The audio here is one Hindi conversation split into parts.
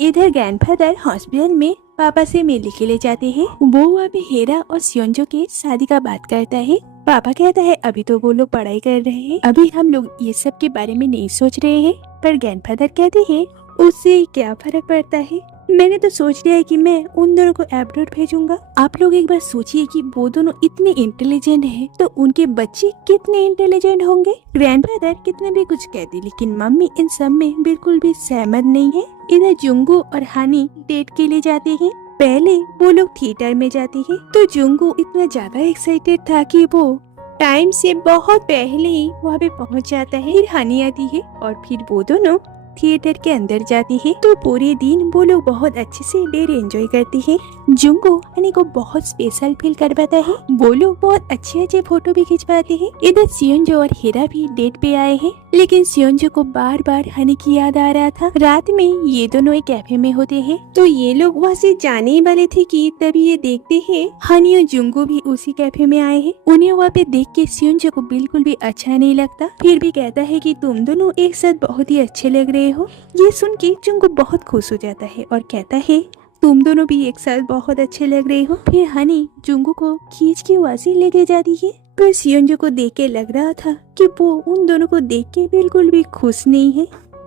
इधर ग्रैंडफादर हॉस्पिटल में पापा से मिलने के लिए जाते हैं। वो वहाँ पे हेरा और सियोंजो के शादी का बात करता है। पापा कहता है अभी तो वो लोग पढ़ाई कर रहे हैं, अभी हम लोग ये सब के बारे में नहीं सोच रहे हैं। पर ग्रैंडफादर कहते हैं उससे क्या फर्क पड़ता है, मैंने तो सोच लिया है कि मैं उन दोनों को अब्रॉड भेजूंगा। आप लोग एक बार सोचिए कि वो दोनों इतने इंटेलिजेंट हैं, तो उनके बच्चे कितने इंटेलिजेंट होंगे। ग्रैंडफादर कितने भी कुछ कहते लेकिन मम्मी इन सब में बिल्कुल भी सहमत नहीं है। इधर जुंगू और हानी डेट के लिए जाते हैं। पहले वो लोग थिएटर में जाते हैं तो जुंगू इतना ज्यादा एक्साइटेड था कि वो टाइम से बहुत पहले ही वहाँ पे पहुँच जाता है। फिर हानी आती है और फिर वो दोनों थिएटर के अंदर जाती है। तो पूरे दिन वो लोग बहुत अच्छे से डेट एंजॉय करती है। जुंगू हनी को बहुत स्पेशल फील करवाता है। वो लोग बहुत अच्छे फोटो भी खिंचवाते हैं। इधर सियोंजो और हेरा भी डेट पे आए हैं, लेकिन सियोंजो को बार बार हनी की याद आ रहा था। रात में ये दोनों एक कैफे में होते हैं, तो ये लोग वहाँ से जाने ही वाले थे कि तभी ये देखते हैं हनी और जुंगू भी उसी कैफे में आए हैं। उन्हें वहाँ पे देख के सियोंजो को बिल्कुल भी अच्छा नहीं लगता, फिर भी कहता है कि तुम दोनों एक साथ बहुत ही अच्छे लग रहे हो। ये सुन के जुंगू बहुत खुश हो जाता है और कहता है तुम दोनों भी एक साथ बहुत अच्छे लग रहे हो। फिर हनी जुंगू को खींच के वहाँ से लेके जाती है। पर सियोंजो को देख के लग रहा था कि वो उन दोनों को देख के बिल्कुल भी खुश नहीं है।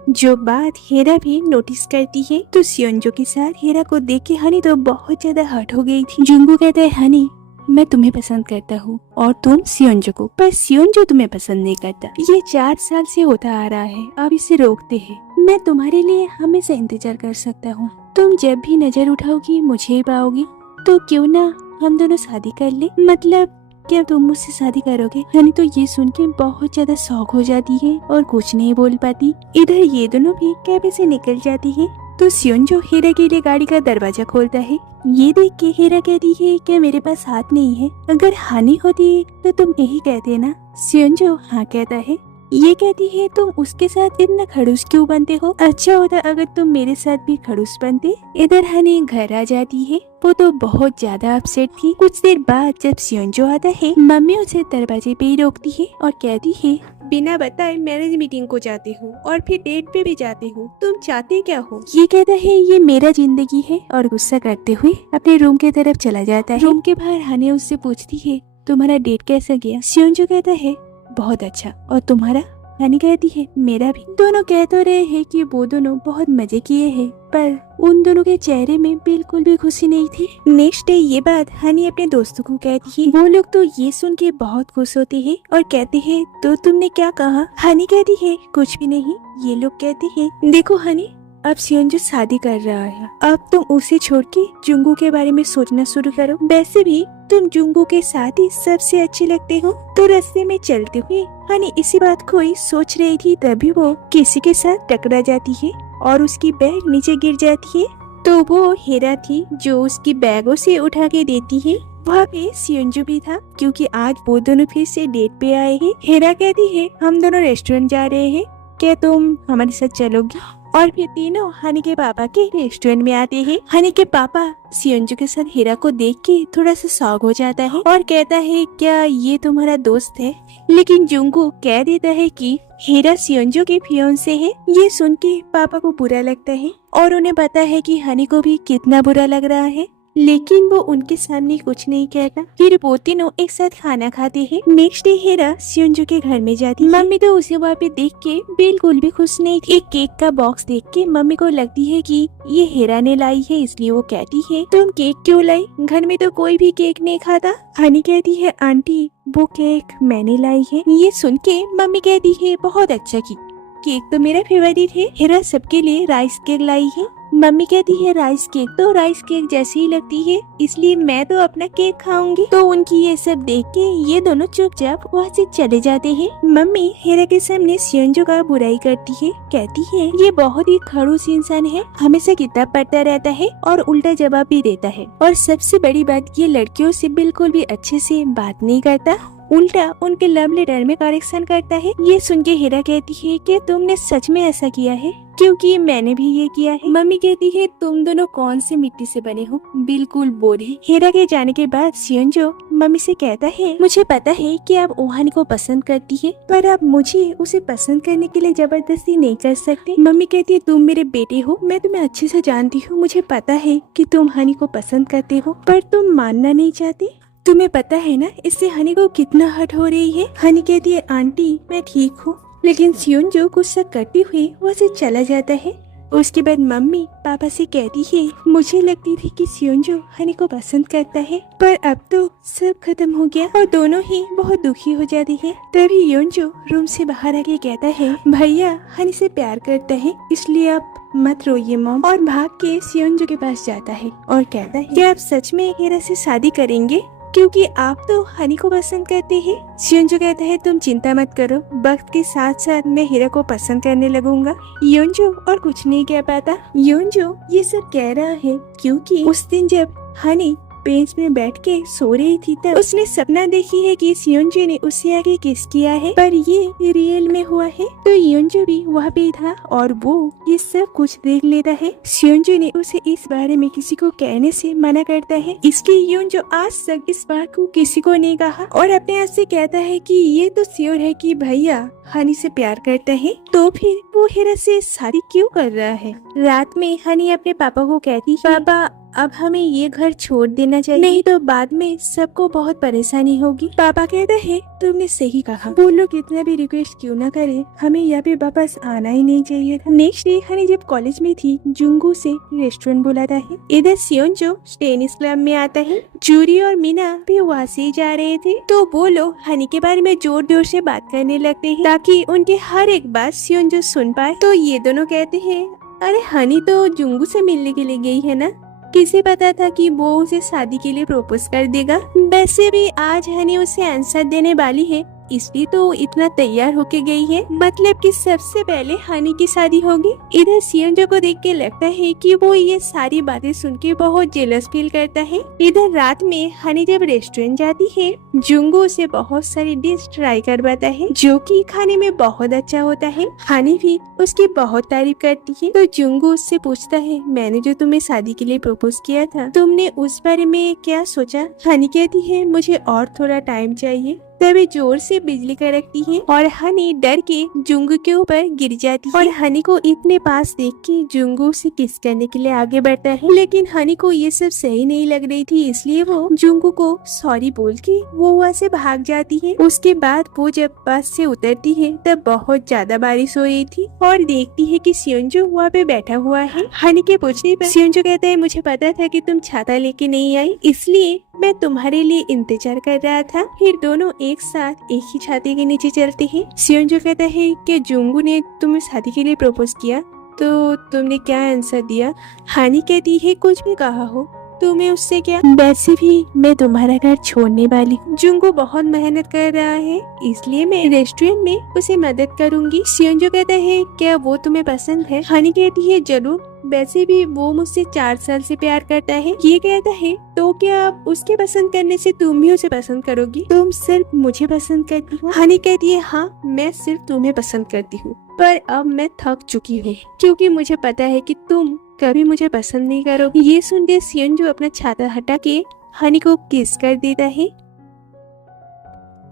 जो बात हेरा भी नोटिस करती है, तो सियोंजो के साथ हेरा को देख के हनी तो बहुत ज्यादा हर्ट हो गई थी। जुंगू कहता है हनी मैं तुम्हें पसंद करता हूँ और तुम सियोंजो को, पर सियोंजो तुम्हें पसंद नहीं करता। ये 4 साल से होता आ रहा है, अब इसे रोकते हैं। मैं तुम्हारे लिए हमेशा इंतजार कर सकता हूँ, तुम जब भी नजर उठाओगी मुझे ही पाओगी, तो क्यों ना हम दोनों शादी कर ले। मतलब क्या तुम मुझसे शादी करोगे। हनी तो ये सुन के बहुत ज्यादा शौक हो जाती है और कुछ नहीं बोल पाती। इधर ये दोनों भी कैफे से निकल जाती है, तो सियोंजो हेरा के लिए गाड़ी का दरवाजा खोलता है। ये देख के हेरा कहती है कि मेरे पास हाथ नहीं है, अगर हानि होती तो तुम यही कहते ना। सियोंजो हाँ कहता है। ये कहती है तुम उसके साथ इतना खड़ूस क्यों बनते हो, अच्छा होता अगर तुम मेरे साथ भी खड़ूस बनते। इधर हनी घर आ जाती है, वो तो बहुत ज्यादा अपसेट थी। कुछ देर बाद जब सियोंजो आता है, मम्मी उसे दरवाजे पे ही रोकती है और कहती है बिना बताए मैरिज मीटिंग को जाते हो और फिर डेट पे भी जाते हो, तुम चाहते क्या हो। ये कहता है ये मेरा जिंदगी है और गुस्सा करते हुए अपने रूम की तरफ चला जाता है। रूम के बाहर हनी उससे पूछती है तुम्हारा डेट कैसा गया। सियोंजो कहता है बहुत अच्छा, और तुम्हारा। हनी कहती है मेरा भी। दोनों कह तो रहे हैं कि वो दोनों बहुत मजे किए हैं, पर उन दोनों के चेहरे में बिल्कुल भी खुशी नहीं थी। नेक्स्ट डे ये बात हनी अपने दोस्तों को कहती है। वो लोग तो ये सुन के बहुत खुश होते हैं और कहते हैं तो तुमने क्या कहा। हनी कहती है कुछ भी नहीं। ये लोग कहते हैं देखो हनी अब सियोंजो शादी कर रहा है, अब तुम उसे छोड़ के जुंगू के बारे में सोचना शुरू करो। वैसे भी तुम जुंगू के साथ ही सबसे अच्छे लगते हो। तो रास्ते में चलते हुए हनी इसी बात को ही सोच रही थी, तभी वो किसी के साथ टकरा जाती है और उसकी बैग नीचे गिर जाती है। तो वो हेरा थी जो उसकी बैगों से उठा के देती है। वहाँ पे सियोंजो भी था क्योंकि आज वो दोनों फिर से डेट पे आए हैं। हेरा कहती है हम दोनों रेस्टोरेंट जा रहे हैं, क्या तुम हमारे साथ चलोगी। और फिर तीनों हनी के पापा के रेस्टोरेंट में आते हैं। हनी के पापा सियोंजो के साथ हेरा को देख के थोड़ा सा शॉक हो जाता है और कहता है क्या ये तुम्हारा दोस्त है। लेकिन जुंगू कह देता है कि हेरा सियोंजो के फियांसे है। ये सुन के पापा को बुरा लगता है और उन्हें पता है कि हनी को भी कितना बुरा लग रहा है, लेकिन वो उनके सामने कुछ नहीं कहता। फिर वो तीनों एक साथ खाना खाते हैं। नेक्स्ट डे हेरा सियोंजो के घर में जाती है। मम्मी तो उसे वहाँ पे देख के बिल्कुल भी खुश नहीं थी। एक केक का बॉक्स देख के मम्मी को लगती है कि ये हेरा ने लाई है, इसलिए वो कहती है तुम केक क्यों लाई, घर में तो कोई भी केक नहीं खाता। हनी कहती है आंटी वो केक मैंने लाई है। ये सुन के मम्मी कहती है बहुत अच्छा केक तो मेरा फेवरेट है, हेरा सबके लिए राइस केक लाई है। मम्मी कहती है राइस केक तो राइस केक जैसी ही लगती है, इसलिए मैं तो अपना केक खाऊंगी। तो उनकी ये सब देख के ये दोनों चुपचाप वहाँ से चले जाते हैं। मम्मी हेरा के सामने सियोंजो का बुराई करती है, कहती है ये बहुत ही खड़ूस इंसान है, हमेशा किताब पढ़ता रहता है और उल्टा जवाब भी देता है, और सबसे बड़ी बात ये लड़कियों से बिल्कुल भी अच्छे से बात नहीं करता, उल्टा उनके लव लेटर में करेक्शन करता है। ये सुन के हेरा कहती है कि तुमने सच में ऐसा किया है। क्योंकि मैंने भी ये किया है। मम्मी कहती है तुम दोनों कौन से मिट्टी से बने हो, बिल्कुल बोरे। हेरा के जाने के बाद सियोंजो मम्मी से कहता है मुझे पता है कि आप ओहानी को पसंद करती है, पर आप मुझे उसे पसंद करने के लिए जबरदस्ती नहीं कर सकते। मम्मी कहती है तुम मेरे बेटे हो, मैं तुम्हें अच्छे से जानती हूँ, मुझे पता है कि तुम हनी को पसंद करते हो, पर तुम मानना नहीं चाहती। तुम्हें पता है ना इससे हनी को कितना हर्ट हो रही है। हनी कहती है आंटी मैं ठीक हूँ, लेकिन सियोंजो गुस्सा करती हुई वहाँ से चला जाता है। उसके बाद मम्मी पापा से कहती है मुझे लगती थी कि सियोंजो हनी को पसंद करता है, पर अब तो सब खत्म हो गया और दोनों ही बहुत दुखी हो जाती है। तभी योंजो रूम से बाहर आके कहता है भैया हनी से प्यार करता है, इसलिए आप मत रोइए मॉम, और भाग के सियोंजो के पास जाता है और कहता है क्या आप सच में हेरा से शादी करेंगे, क्योंकि आप तो हनी को पसंद करते हैं। सियोंजो कहता है तुम चिंता मत करो, वक्त के साथ साथ मैं हेरा को पसंद करने लगूंगा। योंजो और कुछ नहीं कह पाता। योंजो ये सब कह रहा है क्योंकि उस दिन जब हनी बेंच में बैठ के सो रही थी तब उसने सपना देखी है कि सियोंजो ने उससे आगे किस किया है, पर ये रियल में हुआ है। तो योंजो भी वहाँ पे था और वो ये सब कुछ देख लेता है। सियोंजो ने उसे इस बारे में किसी को कहने से मना करता है, इसलिए योंजो आज तक इस बात को किसी को नहीं कहा और अपने आप से कहता है कि ये तो श्योर है कि भैया हनी से प्यार करता है, तो फिर वो हेरा से शादी क्यों कर रहा है। रात में हनी अपने पापा को कहती है पापा अब हमें ये घर छोड़ देना चाहिए, नहीं तो बाद में सबको बहुत परेशानी होगी। पापा कहता है तुमने सही कहा, वो लोग कितना भी रिक्वेस्ट क्यों ना करे, हमें यहाँ पे वापस आना ही नहीं चाहिए था। नेक्स्ट डे हनी जब कॉलेज में थी जुंगू से रेस्टोरेंट बुलाता है। इधर सियोंजो टेनिस क्लब में आता है। जूरी और मीना भी वहाँ से जा रहे थे, तो वो लोग हनी के बारे में जोर जोर से बात करने लगते हैं ताकि उनके हर एक बात सियोंजो सुन पाए। तो ये दोनों कहते हैं अरे हनी तो जुंगू से मिलने के लिए गई है ना, किसे पता था कि वो उसे शादी के लिए प्रपोज कर देगा। वैसे भी आज हनी उसे आंसर देने वाली है, इसलिए तो इतना तैयार होके गई है, मतलब कि सबसे पहले हनी की शादी होगी। इधर सियोंजो को देख के लगता है कि वो ये सारी बातें सुन के बहुत जेलस फील करता है। इधर रात में हनी जब रेस्टोरेंट जाती है जुंगू उसे बहुत सारी डिश ट्राई करवाता है जो कि खाने में बहुत अच्छा होता है। हनी भी उसकी बहुत तारीफ करती है। तो जुंगू उससे पूछता है मैंने जो तुम्हें शादी के लिए प्रपोज किया था तुमने उस बारे में क्या सोचा। हनी कहती है मुझे और थोड़ा टाइम चाहिए। तभी जोर से बिजली कड़कती है और हनी डर के जुंगू के ऊपर गिर जाती है और हनी को इतने पास देख के जुंगू से किस करने के लिए आगे बढ़ता है, लेकिन हनी को ये सब सही नहीं लग रही थी, इसलिए वो जुंगू को सॉरी बोल के वो वहाँ से भाग जाती है। उसके बाद वो जब बस से उतरती है तब बहुत ज्यादा बारिश हो रही थी और देखती है कि सियोंजो वहाँ पे बैठा हुआ है। हनी के पूछने पर सियोंजो कहता है मुझे पता था कि तुम छाता लेके नहीं आई, इसलिए मैं तुम्हारे लिए इंतजार कर रहा था। फिर दोनों एक साथ एक ही छाते के नीचे चलते हैं। सियोंजो कहता है कि जुंगू ने तुम्हें शादी के लिए प्रपोज किया तो तुमने क्या आंसर दिया। हनी कहती है कुछ भी कहा हो, तुम्हें उससे क्या, वैसे भी मैं तुम्हारा घर छोड़ने वाली हूँ। जुंगू बहुत मेहनत कर रहा है इसलिए मैं रेस्टोरेंट में उसे मदद करूंगी। सियोंजो कहता है क्या वो तुम्हें पसंद है। हनी कहती है जरूर, वैसे भी वो मुझसे 4 साल से प्यार करता है। ये कहता है तो क्या उसके पसंद करने से तुम भी उसे पसंद करोगी, तुम सिर्फ मुझे पसंद करती हो। हनी कहती है हाँ मैं सिर्फ तुम्हें पसंद करती हूँ, पर अब मैं थक चुकी हूँ क्योंकि मुझे पता है कि तुम कभी मुझे पसंद नहीं करोगी। ये सुन के सियोंजो अपना छाता हटा के हनी को किस कर देता है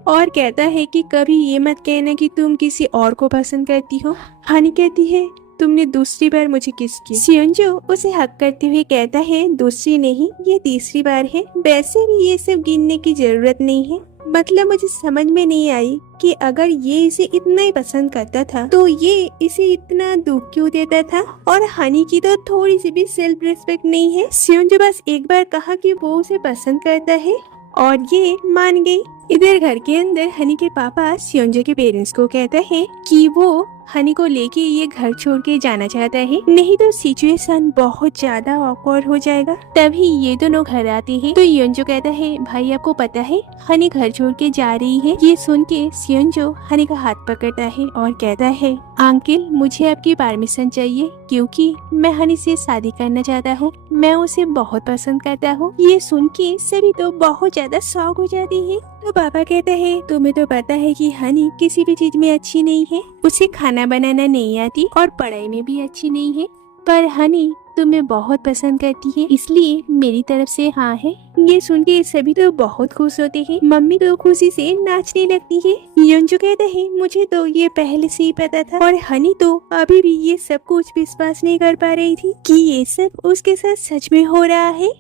और कहता है कि कभी ये मत कहना कि तुम किसी और को पसंद करती हो। हनी कहती है तुमने दूसरी बार मुझे किस की। सियोंजो उसे हक करते हुए कहता है दूसरी नहीं ये तीसरी बार है, वैसे भी ये सब गिनने की जरूरत नहीं है। मतलब मुझे समझ में नहीं आई कि अगर ये इसे इतना ही पसंद करता था तो ये इसे इतना दुख क्यों देता था। और हनी की तो थोड़ी सी भी सेल्फ रिस्पेक्ट नहीं है। सियोंजो बस एक बार कहा कि वो उसे पसंद करता है और ये मान गई। इधर घर के अंदर हनी के पापा सियोंजो के पेरेंट्स को कहता है कि वो हनी को लेके ये घर छोड़ के जाना चाहता है, नहीं तो सिचुएशन बहुत ज्यादा ऑकवर्ड हो जाएगा। तभी ये दोनों घर आते हैं तो योंजो कहता है भाई आपको पता है हनी घर छोड़ के जा रही है। ये सुन के सियोंजो हनी का हाथ पकड़ता है और कहता है अंकल मुझे आपकी परमिशन चाहिए क्योंकि मैं हनी से शादी करना चाहता हूँ, मैं उसे बहुत पसंद करता हूँ। ये सुन के सभी तो बहुत ज्यादा शॉक हो जाती है। तो पापा कहता है तुम्हें तो पता है कि हनी किसी भी चीज में अच्छी नहीं है, उसे खाना बनाना नहीं आती और पढ़ाई में भी अच्छी नहीं है, पर हनी तुम्हें बहुत पसंद करती है, इसलिए मेरी तरफ से हाँ है। ये सुन के सभी तो बहुत खुश होते हैं। मम्मी तो खुशी से नाचने लगती है। योंजू कहता है मुझे तो ये पहले से ही पता था, और हनी तो अभी भी ये सब कुछ विश्वास नहीं कर पा रही थी कि ये सब उसके साथ सच में हो रहा है।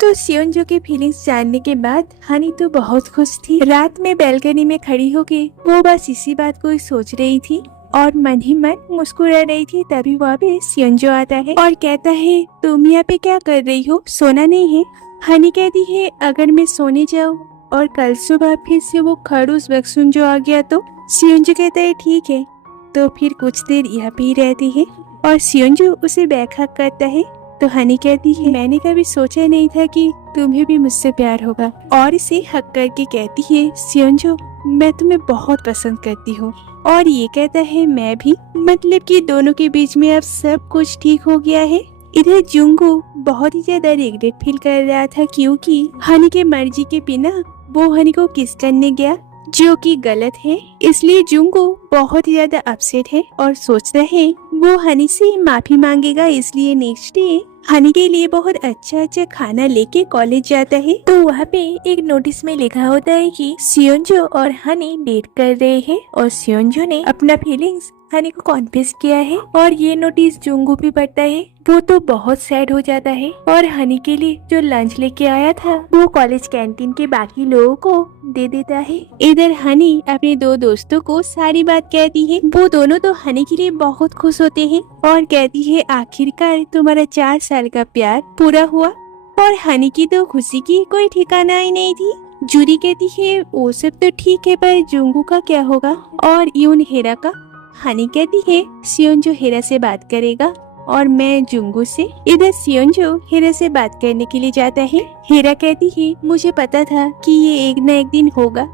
तो सियोंजो के फीलिंग्स जानने के बाद हनी तो बहुत खुश थी। रात में बैल्कनी में खड़ी होके वो बस इसी बात को सोच रही थी और मन ही मन मुस्कुरा रही थी। तभी वहाँ पे सियोंजो आता है और कहता है तुम यहाँ पे क्या कर रही हो, सोना नहीं है? हनी कहती है अगर मैं सोने जाऊँ और कल सुबह फिर से वो खड़ूस वक्सुंजो आ गया तो? सियोंजो कहता है ठीक है। तो फिर कुछ देर यहाँ पे ही रहती है और सियोंजो उसे बैकहग करता है। तो हनी कहती है मैंने कभी सोचा नहीं था कि तुम्हें भी मुझसे प्यार होगा, और इसे हक करके कहती है सियोंजो मैं तुम्हें बहुत पसंद करती हूँ। और ये कहता है मैं भी, मतलब कि दोनों के बीच में अब सब कुछ ठीक हो गया है। इधर जुंगू बहुत ही ज्यादा रिग्रेट फील कर रहा था क्योंकि हनी के मर्जी के बिना वो हनी को किस करने गया, जो कि गलत है। इसलिए जुंगू बहुत ही ज्यादा अपसेट है और सोचता है वो हनी से माफी मांगेगा। इसलिए नेक्स्ट डे हनी के लिए बहुत अच्छा खाना लेके कॉलेज जाता है। तो वहाँ पे एक नोटिस में लिखा होता है कि सियोंजो और हनी डेट कर रहे हैं और सियोंजो ने अपना फीलिंग्स हनी को कॉन्फेस किया है। और ये नोटिस जुंगू भी पढ़ता है। वो तो बहुत सैड हो जाता है और हनी के लिए जो लंच लेके आया था वो कॉलेज कैंटीन के बाकी लोगों को दे देता है। इधर हनी अपने दो दोस्तों को सारी बात कहती है। वो दोनों तो हनी के लिए बहुत खुश होते हैं और कहती है आखिरकार तुम्हारा 4 साल का प्यार पूरा हुआ। और हनी की तो खुशी की कोई ठिकाना ही नहीं थी। जूरी कहती है वो सब तो ठीक है पर जुंगू का क्या होगा, और यून हेरा का? हनी कहती है सियोंजो हेरा से बात करेगा और मैं जुंगू से। इधर सियोंजो हेरा से बात करने के लिए जाता है। हेरा कहती है मुझे पता था कि ये एक न एक दिन होगा,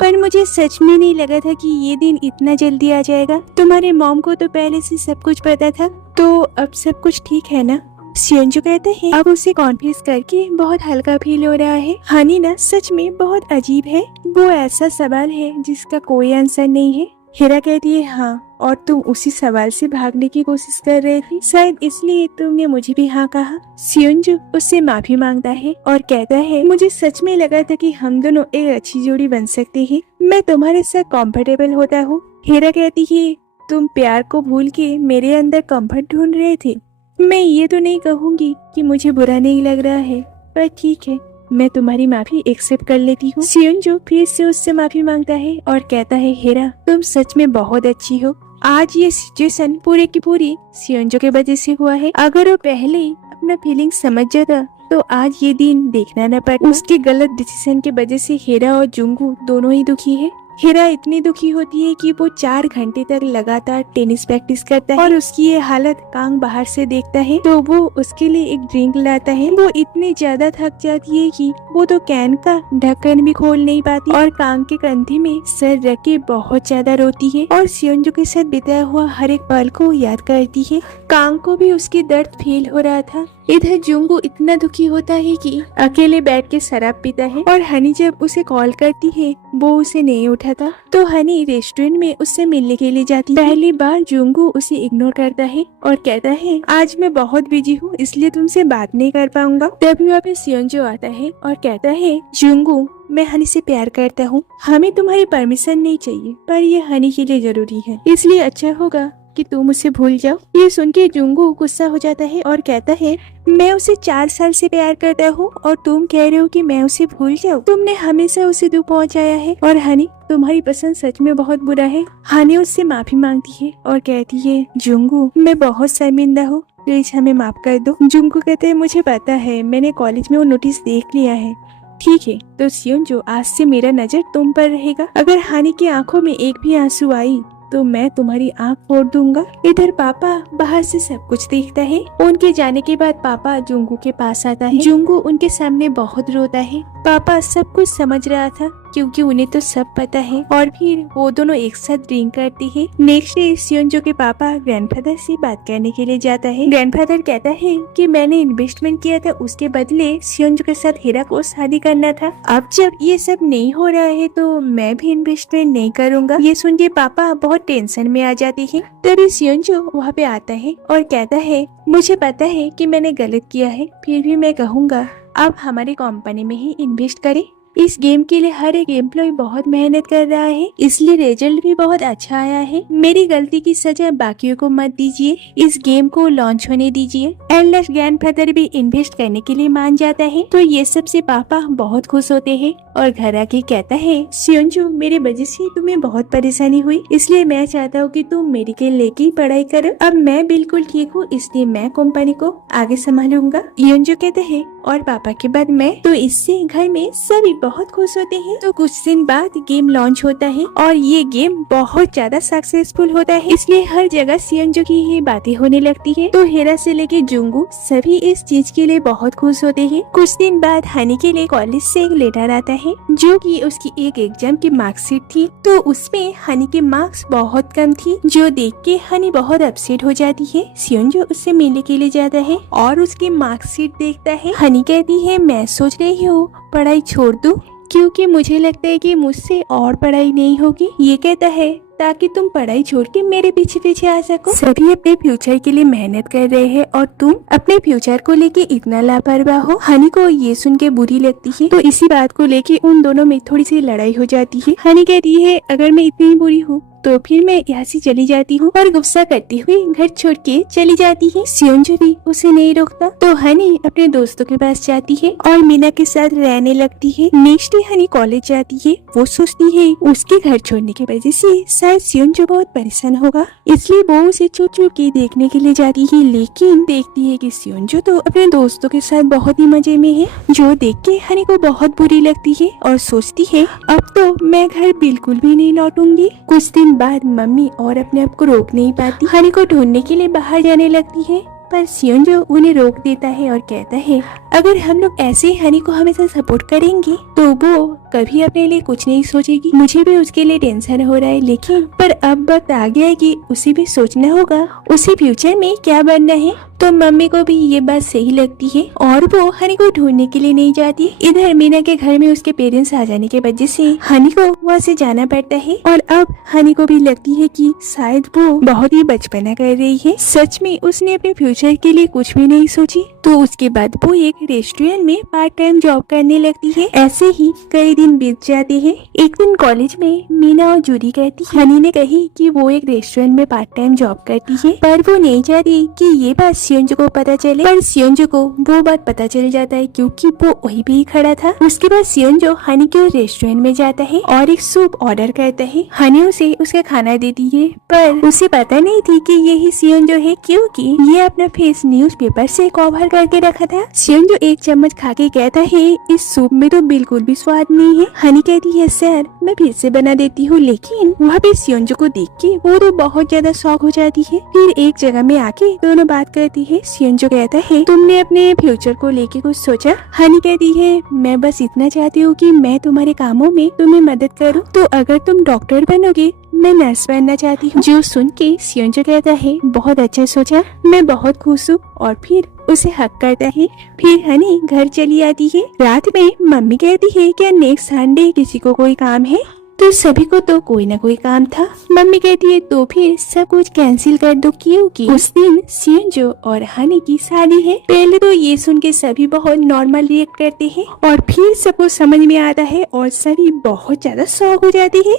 पर मुझे सच में नहीं लगा था कि ये दिन इतना जल्दी आ जाएगा। तुम्हारे मॉम को तो पहले से सब कुछ पता था, तो अब सब कुछ ठीक है ना? सियोंजो कहते हैं अब उसे कॉन्फ्यूज करके बहुत हल्का फील हो रहा है। हनी ना सच में बहुत अजीब है, वो ऐसा सवाल है जिसका कोई आंसर नहीं है। हेरा कहती है हाँ, और तुम उसी सवाल से भागने की कोशिश कर रहे थे, शायद इसलिए तुमने मुझे भी हाँ कहा। सियोंजो उससे माफी मांगता है और कहता है मुझे सच में लगा था कि हम दोनों एक अच्छी जोड़ी बन सकते हैं, मैं तुम्हारे साथ कंफर्टेबल होता हूँ। हेरा कहती है तुम प्यार को भूल के मेरे अंदर कंफर्ट ढूंढ रहे थे। मैं ये तो नहीं कहूँगी कि मुझे बुरा नहीं लग रहा है, पर ठीक है मैं तुम्हारी माफी एक्सेप्ट कर लेती हूँ। सियोंजो फिर से उससे माफी मांगता है और कहता है हेरा तुम सच में बहुत अच्छी हो। आज ये सिचुएशन पूरे की पूरी सियोंजो के वजह से हुआ है। अगर वो पहले ही अपना फीलिंग समझ जाता तो आज ये दिन देखना न पड़ता। उसके गलत डिसीजन के वजह से हेरा और जुंगू दोनों ही दुखी है। हेरा इतनी दुखी होती है कि वो 4 घंटे तक लगातार टेनिस प्रैक्टिस करता है और उसकी ये हालत कांग बाहर से देखता है तो वो उसके लिए एक ड्रिंक लाता है। वो इतनी ज्यादा थक जाती है कि वो तो कैन का ढक्कन भी खोल नहीं पाती और कांग के कंधे में सर रख के बहुत ज्यादा रोती है और सियोंजो के साथ बिताया हुआ हर एक पल को याद करती है। कांग को भी उसकी दर्द फील हो रहा था। इधर जुंगू इतना दुखी होता है कि अकेले बैठ के शराब पीता है और हनी जब उसे कॉल करती है वो उसे नहीं उठाता तो हनी रेस्टोरेंट में उससे मिलने के लिए जाती है। पहली बार जुंगू उसे इग्नोर करता है और कहता है आज मैं बहुत बिजी हूँ इसलिए तुमसे बात नहीं कर पाऊंगा। तभी वहाँ पे सियोंजो आता है और कहता है जुंगू मैं हनी से प्यार करता हूँ, हमें तुम्हारी परमिशन नहीं चाहिए पर ये हनी के लिए जरूरी है, इसलिए अच्छा होगा कि तुम उसे भूल जाओ। ये सुन के जुंगू गुस्सा हो जाता है और कहता है मैं उसे 4 साल से प्यार करता हूँ और तुम कह रहे हो कि मैं उसे भूल जाऊँ। तुमने हमेशा उसे दुख पहुँचाया है और हनी तुम्हारी पसंद सच में बहुत बुरा है। हनी उससे माफी मांगती है और कहती है जुंगू मैं बहुत शर्मिंदा हूँ, प्लीज हमें माफ कर दो। जुंगू कहते हैं मुझे पता है, मैंने कॉलेज में वो नोटिस देख लिया है। ठीक है तो सियोंजो आज से मेरा नजर तुम पर रहेगा, अगर हनी की आंखों में एक भी आंसू आई तो मैं तुम्हारी आंख फोड़ दूंगा। इधर पापा बाहर से सब कुछ देखता है। उनके जाने के बाद पापा जुंगू के पास आता है। जुंगू उनके सामने बहुत रोता है। पापा सब कुछ समझ रहा था क्योंकि उन्हें तो सब पता है। और फिर वो दोनों एक साथ ड्रिंक करते हैं। नेक्स्ट डे सियोंजो के पापा ग्रैंडफादर से बात करने के लिए जाता है। ग्रैंडफादर कहता है कि मैंने इन्वेस्टमेंट किया था, उसके बदले सियोंजो के साथ हीरा को शादी करना था। अब जब ये सब नहीं हो रहा है तो मैं भी इन्वेस्टमेंट नहीं करूँगा। ये सुन के पापा बहुत टेंशन में आ जाते हैं। तभी सियोंजो वहाँ पे आता है और कहता है मुझे पता है कि मैंने गलत किया है, फिर भी मैं कहूँगा आप हमारी कंपनी में ही इन्वेस्ट करें। इस गेम के लिए हर एक एम्प्लॉय बहुत मेहनत कर रहा है, इसलिए रिजल्ट भी बहुत अच्छा आया है। मेरी गलती की सजा बाकियों को मत दीजिए, इस गेम को लॉन्च होने दीजिए। एल्डर ग्रैंडफादर भी इन्वेस्ट करने के लिए मान जाता है। तो ये सब से पापा बहुत खुश होते हैं और घर आके कहता है सियोंजो मेरे वजह से तुम्हें बहुत परेशानी हुई, इसलिए मैं चाहता हूँ कि तुम मेडिकल लेके ही पढ़ाई करो। अब मैं बिल्कुल ठीक हूँ, इसलिए मैं कंपनी को आगे संभालूंगा। सियोंजो कहते हैं और पापा के बाद मैं, तो इससे घर में सभी बहुत खुश होते हैं। तो कुछ दिन बाद गेम लॉन्च होता है और ये गेम बहुत ज्यादा सक्सेसफुल होता है, इसलिए हर जगह सियोंजो की ही बातें होने लगती है। तो हेरा से लेके जुंगू सभी इस चीज के लिए बहुत खुश होते हैं। कुछ दिन बाद हनी के लिए कॉलेज से एक लेटर आता है जो कि उसकी एक एग्जाम की मार्कशीट थी। तो उसमें हनी के मार्क्स बहुत कम थी, जो देख के हनी बहुत अपसेट हो जाती है। सियोंजो उससे मिलने के लिए जाता है और उसकी मार्कशीट देखता है। हनी कहती है मैं सोच रही हूँ पढ़ाई छोड़ दूं, क्योंकि मुझे लगता है कि मुझसे और पढ़ाई नहीं होगी। ये कहता है ताकि तुम पढ़ाई छोड़ के मेरे पीछे पीछे आ सको। सभी अपने फ्यूचर के लिए मेहनत कर रहे हैं और तुम अपने फ्यूचर को लेके इतना लापरवाह हो। हनी को ये सुन के बुरी लगती है, तो इसी बात को लेके उन दोनों में थोड़ी सी लड़ाई हो जाती है। हनी कहती है अगर मैं इतनी बुरी हूँ तो फिर मैं यहाँ से चली जाती हूँ, और गुस्सा करती हुई घर छोड़ के चली जाती है। सियोंजो भी उसे नहीं रोकता, तो हनी अपने दोस्तों के पास जाती है और मीना के साथ रहने लगती है। नेक्स्ट डे हनी कॉलेज जाती है। वो सोचती है उसके घर छोड़ने की वजह से शायद सियोंजो बहुत परेशान होगा, इसलिए वो उसे चुप चुप के देखने के लिए जाती है। लेकिन देखती है कि सियोंजो तो अपने दोस्तों के साथ बहुत ही मजे में है, जो देख के हनी को बहुत बुरी लगती है और सोचती है अब तो मैं घर बिल्कुल भी नहीं लौटूंगी। कुछ दिन बाद मम्मी और अपने आप को रोक नहीं पाती, हनी को ढूंढने के लिए बाहर जाने लगती है, पर सियोंजो उन्हें रोक देता है और कहता है अगर हम लोग ऐसे ही हनी को हमेशा सपोर्ट करेंगे तो वो कभी अपने लिए कुछ नहीं सोचेगी। मुझे भी उसके लिए टेंशन हो रहा है, लेकिन पर अब वक्त आ गया है कि उसे भी सोचना होगा उसे फ्यूचर में क्या बनना है। तो मम्मी को भी ये बात सही लगती है और वो हनी को ढूंढने के लिए नहीं जाती। इधर मीना के घर में उसके पेरेंट्स आ जाने की वजह से हनी को वहाँ से जाना पड़ता है, और अब हनी को भी लगती है कि शायद वो बहुत ही बचपना कर रही है। सच में उसने अपने फ्यूचर के लिए कुछ भी नहीं सोची। तो उसके बाद वो एक रेस्टोरेंट में पार्ट टाइम जॉब करने लगती है। ऐसे ही कई दिन बीत जाते हैं। एक दिन कॉलेज में मीना और जूरी कहती हनी ने कही कि वो एक रेस्टोरेंट में पार्ट टाइम जॉब करती है, पर वो नहीं चाहती कि ये बात सियोंजो को पता चले। पर सियोंजो को वो बात पता चल जाता है क्योंकि वो वहीं पे ही खड़ा था। उसके बाद सियोंजो हनी के रेस्टोरेंट में जाता है और एक सूप ऑर्डर करता है। हनी उसे उसका खाना देती है, पर उसे पता नहीं थी कि यही सियोंजो है, क्योंकि ये अपना फेस न्यूज़पेपर से कवर करके रखा था। सियोंजो एक चम्मच खा के कहता है इस सूप में तो बिल्कुल भी स्वाद नहीं है। हनी कहती है सर मैं फिर से बना देती हूँ, लेकिन वहाँ पे सियोंजो को देख के वो तो बहुत ज्यादा शॉक हो जाती है। फिर एक जगह में आके दोनों बात करती है। सियोंजो कहता है तुमने अपने फ्यूचर को लेके कुछ सोचा? हनी कहती है मैं बस इतना चाहती हूँ कि मैं तुम्हारे कामों में तुम्हें मदद करूँ, तो अगर तुम डॉक्टर बनोगे मैं नर्स बनना चाहती हूँ। जो सुन के सियोंजो कहता है बहुत अच्छा सोचा, मैं बहुत खुश हूँ, और फिर उसे हक करता है। फिर हनी घर चली आती है। रात में मम्मी कहती है क्या नेक्स्ट संडे किसी को कोई काम है? तो सभी को तो कोई ना कोई काम था। मम्मी कहती है तो फिर सब कुछ कैंसिल कर दो, क्योंकि उस दिन सियोंजो और हनी की शादी है। पहले तो ये सुन के सभी बहुत नॉर्मल रिएक्ट करते हैं, और फिर सबको समझ में आता है और सभी बहुत ज्यादा शॉक हो जाती है।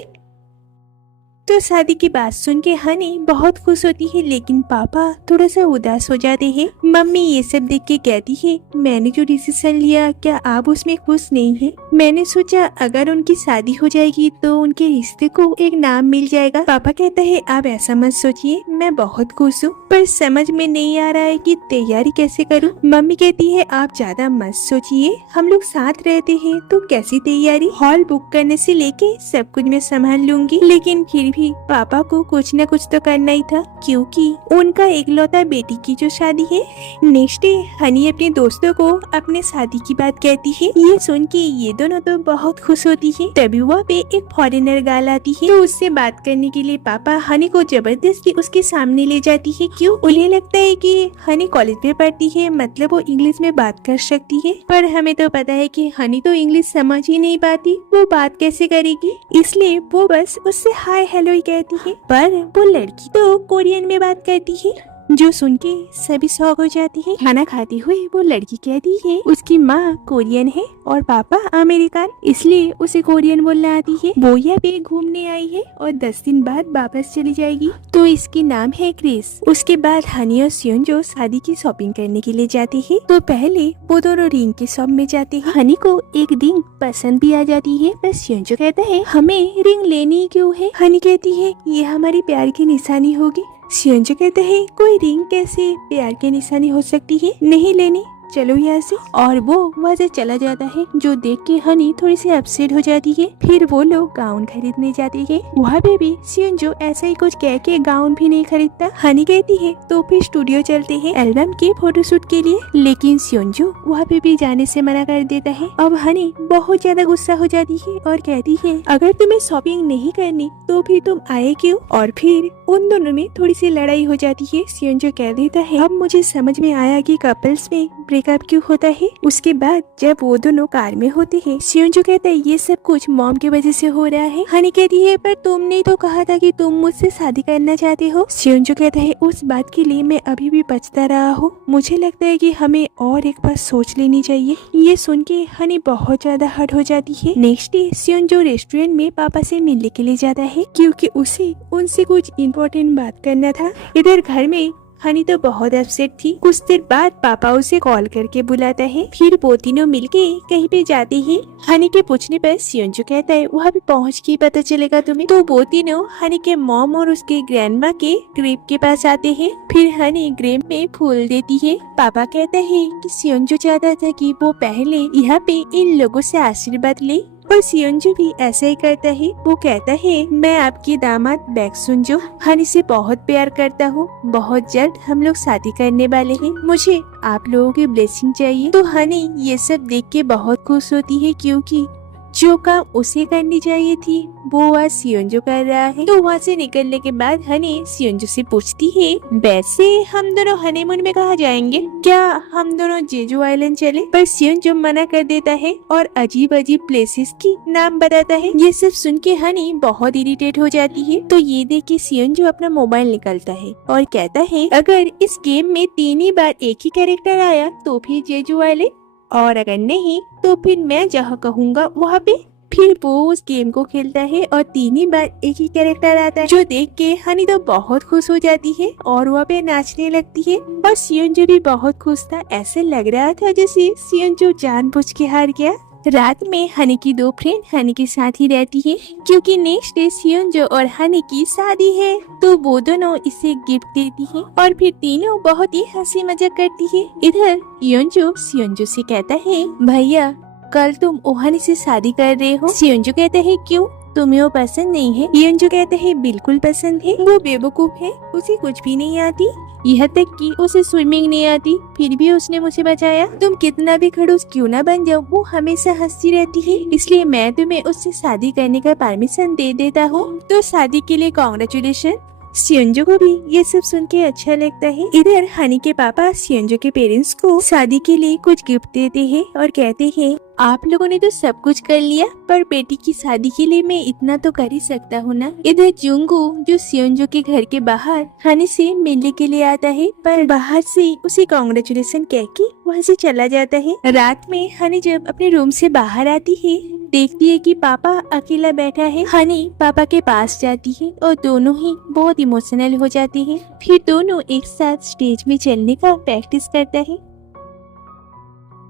तो शादी की बात सुन के हनी बहुत खुश होती है, लेकिन पापा थोड़ा सा उदास हो जाते हैं। मम्मी ये सब देख के कहती है मैंने जो डिसीजन लिया क्या आप उसमें खुश नहीं है? मैंने सोचा अगर उनकी शादी हो जाएगी तो उनके रिश्ते को एक नाम मिल जाएगा। पापा कहता है आप ऐसा मत सोचिए, मैं बहुत खुश हूँ, पर समझ में नहीं आ रहा है कि तैयारी कैसे करूँ। मम्मी कहती है आप ज्यादा मत सोचिए, हम लोग साथ रहते हैं तो कैसी तैयारी, हॉल बुक करने से लेके सब कुछ मैं संभाल लूंगी। लेकिन फिर भी भी पापा को कुछ न कुछ तो करना ही था, क्योंकि उनका इकलौता बेटी की जो शादी है। नेक्स्ट डे हनी अपने दोस्तों को अपने शादी की बात कहती है। ये सुन के ये दोनों तो बहुत खुश होती है। तभी वहाँ पे एक फॉरेनर गर्ल आती है, तो उससे बात करने के लिए पापा हनी को जबरदस्ती उसके सामने ले जाती है। क्यों? उन्हें लगता है कि हनी कॉलेज में पढ़ती है, मतलब वो इंग्लिश में बात कर सकती है। पर हमें तो पता है कि हनी तो इंग्लिश समझ ही नहीं पाती, वो बात कैसे करेगी। इसलिए वो बस उससे हाय हेलो ही कहती है। पर वो लड़की तो कोरियन में बात करती है, जो सुन के सभी शॉक हो जाती है। खाना खाते हुए वो लड़की कहती है उसकी माँ कोरियन है और पापा अमेरिकन, इसलिए उसे कोरियन बोलना आती है। वो यहाँ पे घूमने आई है और 10 दिन बाद वापस चली जाएगी, तो इसकी नाम है क्रिस। उसके बाद हनी और सियोंजो शादी की शॉपिंग करने के लिए जाते हैं। तो पहले वो दोनों रिंग के शॉप में जाते हैं। हनी को एक रिंग पसंद भी आ जाती है, पर सियोंजो कहता है हमें रिंग लेनी क्यों है। हनी कहती है ये हमारी प्यार की निशानी होगी। सियोंजो कहते हैं कोई रिंग कैसे प्यार की निशानी हो सकती है, नहीं लेनी, चलो यहाँ से। और वो वहाँ से चला जाता है, जो देख के हनी थोड़ी सी अपसेट हो जाती है। फिर वो लोग गाउन खरीदने जाते हैं। वहाँ पे भी सियोंजो ऐसा ही कुछ कह के गाउन भी नहीं खरीदता। हनी कहती है तो फिर स्टूडियो चलते हैं एल्बम के फोटोशूट के लिए, लेकिन सियोंजो वहाँ पे भी जाने से मना कर देता है। अब हनी बहुत ज्यादा गुस्सा हो जाती है और कहती है अगर तुम्हें शॉपिंग नहीं करनी तो फिर तुम आए क्यों। और फिर उन दोनों में थोड़ी सी लड़ाई हो जाती है। सियोंजो कह देता है अब मुझे समझ में आया कि कपल्स में ब्रेकअप क्यों होता है। उसके बाद जब वो दोनों कार में होते हैं, सियोंजो कहता है ये सब कुछ मॉम की वजह से हो रहा है। हनी कहती है पर तुमने तो कहा था कि तुम मुझसे शादी करना चाहते हो। सियोंजो कहता है उस बात के लिए मैं अभी भी पछता रहा हूँ, मुझे लगता है कि हमें और एक बार सोच लेनी चाहिए। ये सुन के हनी बहुत ज्यादा हर्ट हो जाती है। नेक्स्ट डे सियोंजो रेस्टोरेंट में पापा से मिलने के लिए जाता है, क्योंकि उसे उनसे कुछ इम्पोर्टेंट बात करना था। इधर घर में हनी तो बहुत अपसेट थी। कुछ देर बाद पापा उसे कॉल करके बुलाता है। फिर वो तीनों मिलके कहीं पे जाते हैं। हनी के पूछने पर सियोंजो कहता है वहाँ पे पहुँच के पता चलेगा तुम्हें। तो वो तीनों हनी के मॉम और उसके ग्रैंडमा के ग्रेव के पास आते हैं। फिर हनी ग्रेव में फूल देती है। पापा कहता है कि सियोंजो चाहता था कि वो पहले यहाँ पे इन लोगों से आशीर्वाद ले, पर सियोंजो भी ऐसा ही करता है। वो कहता है मैं आपकी दामाद बैक्सुंजो हनी से बहुत प्यार करता हूँ, बहुत जल्द हम लोग शादी करने वाले हैं, मुझे आप लोगों की ब्लेसिंग चाहिए। तो हनी ये सब देख के बहुत खुश होती है, क्योंकि जो काम उसे करनी चाहिए थी वो आज सियोंजो कर रहा है। तो वहाँ से निकलने के बाद हनी सियोंजो से पूछती है वैसे हम दोनों हनीमून में कहाँ जाएंगे, क्या हम दोनों जेजू आइलैंड चले। पर सियोंजो मना कर देता है और अजीब अजीब प्लेसेस की नाम बताता है। ये सब सुन के हनी बहुत इरिटेट हो जाती है। तो ये देख के सियोंजो अपना मोबाइल निकालता है और कहता है अगर इस गेम में 3 ही बार एक ही कैरेक्टर आया तो फिर जेजू आइलैंड, और अगर नहीं तो फिर मैं जहाँ कहूँगा वहाँ पे। फिर वो उस गेम को खेलता है और 3 ही बार एक ही कैरेक्टर आता है, जो देख के हनी तो बहुत खुश हो जाती है और वहाँ पे नाचने लगती है। और सियोंजो भी बहुत खुश था, ऐसे लग रहा था जैसे सियोंजो जानबूझ के हार गया। रात में हनी की 2 फ्रेंड हनी के साथ ही रहती है, क्योंकि नेक्स्ट डे सियोंजो और हनी की शादी है। तो वो दोनों इसे गिफ्ट देती है और फिर तीनों बहुत ही हंसी मजाक करती है। इधर योंजो सियोंजो से कहता है भैया कल तुम ओहानी से शादी कर रहे हो। सियोंजो कहता है क्यों, तुम्हें वो पसंद नहीं है। योंजो कहता है बिल्कुल पसंद है, वो बेवकूफ है, उसे कुछ भी नहीं आती, यह तक कि उसे स्विमिंग नहीं आती, फिर भी उसने मुझे बचाया। तुम कितना भी खड़ूस क्यों ना बन जाओ, वो हमेशा हंसती रहती है, इसलिए मैं तुम्हें उससे शादी करने का परमिशन दे देता हूँ। तो शादी के लिए कांग्रेचुलेशन। सियोंजो को भी ये सब सुन के अच्छा लगता है। इधर हनी के पापा सियोंजो के पेरेंट्स को शादी के लिए कुछ गिफ्ट देते हैं और कहते हैं आप लोगों ने तो सब कुछ कर लिया, पर बेटी की शादी के लिए मैं इतना तो कर ही सकता हूँ ना। इधर जुंगू जो सियोंजो के घर के बाहर हनी से मिलने के लिए आता है, पर बाहर से उसे कांग्रेचुलेशन कह के वहाँ से चला जाता है। रात में हनी जब अपने रूम से बाहर आती है, देखती है कि पापा अकेला बैठा है। हनी पापा के पास जाती है और दोनों ही बहुत इमोशनल हो जाते हैं। फिर दोनों एक साथ स्टेज में चलने का प्रैक्टिस करता है।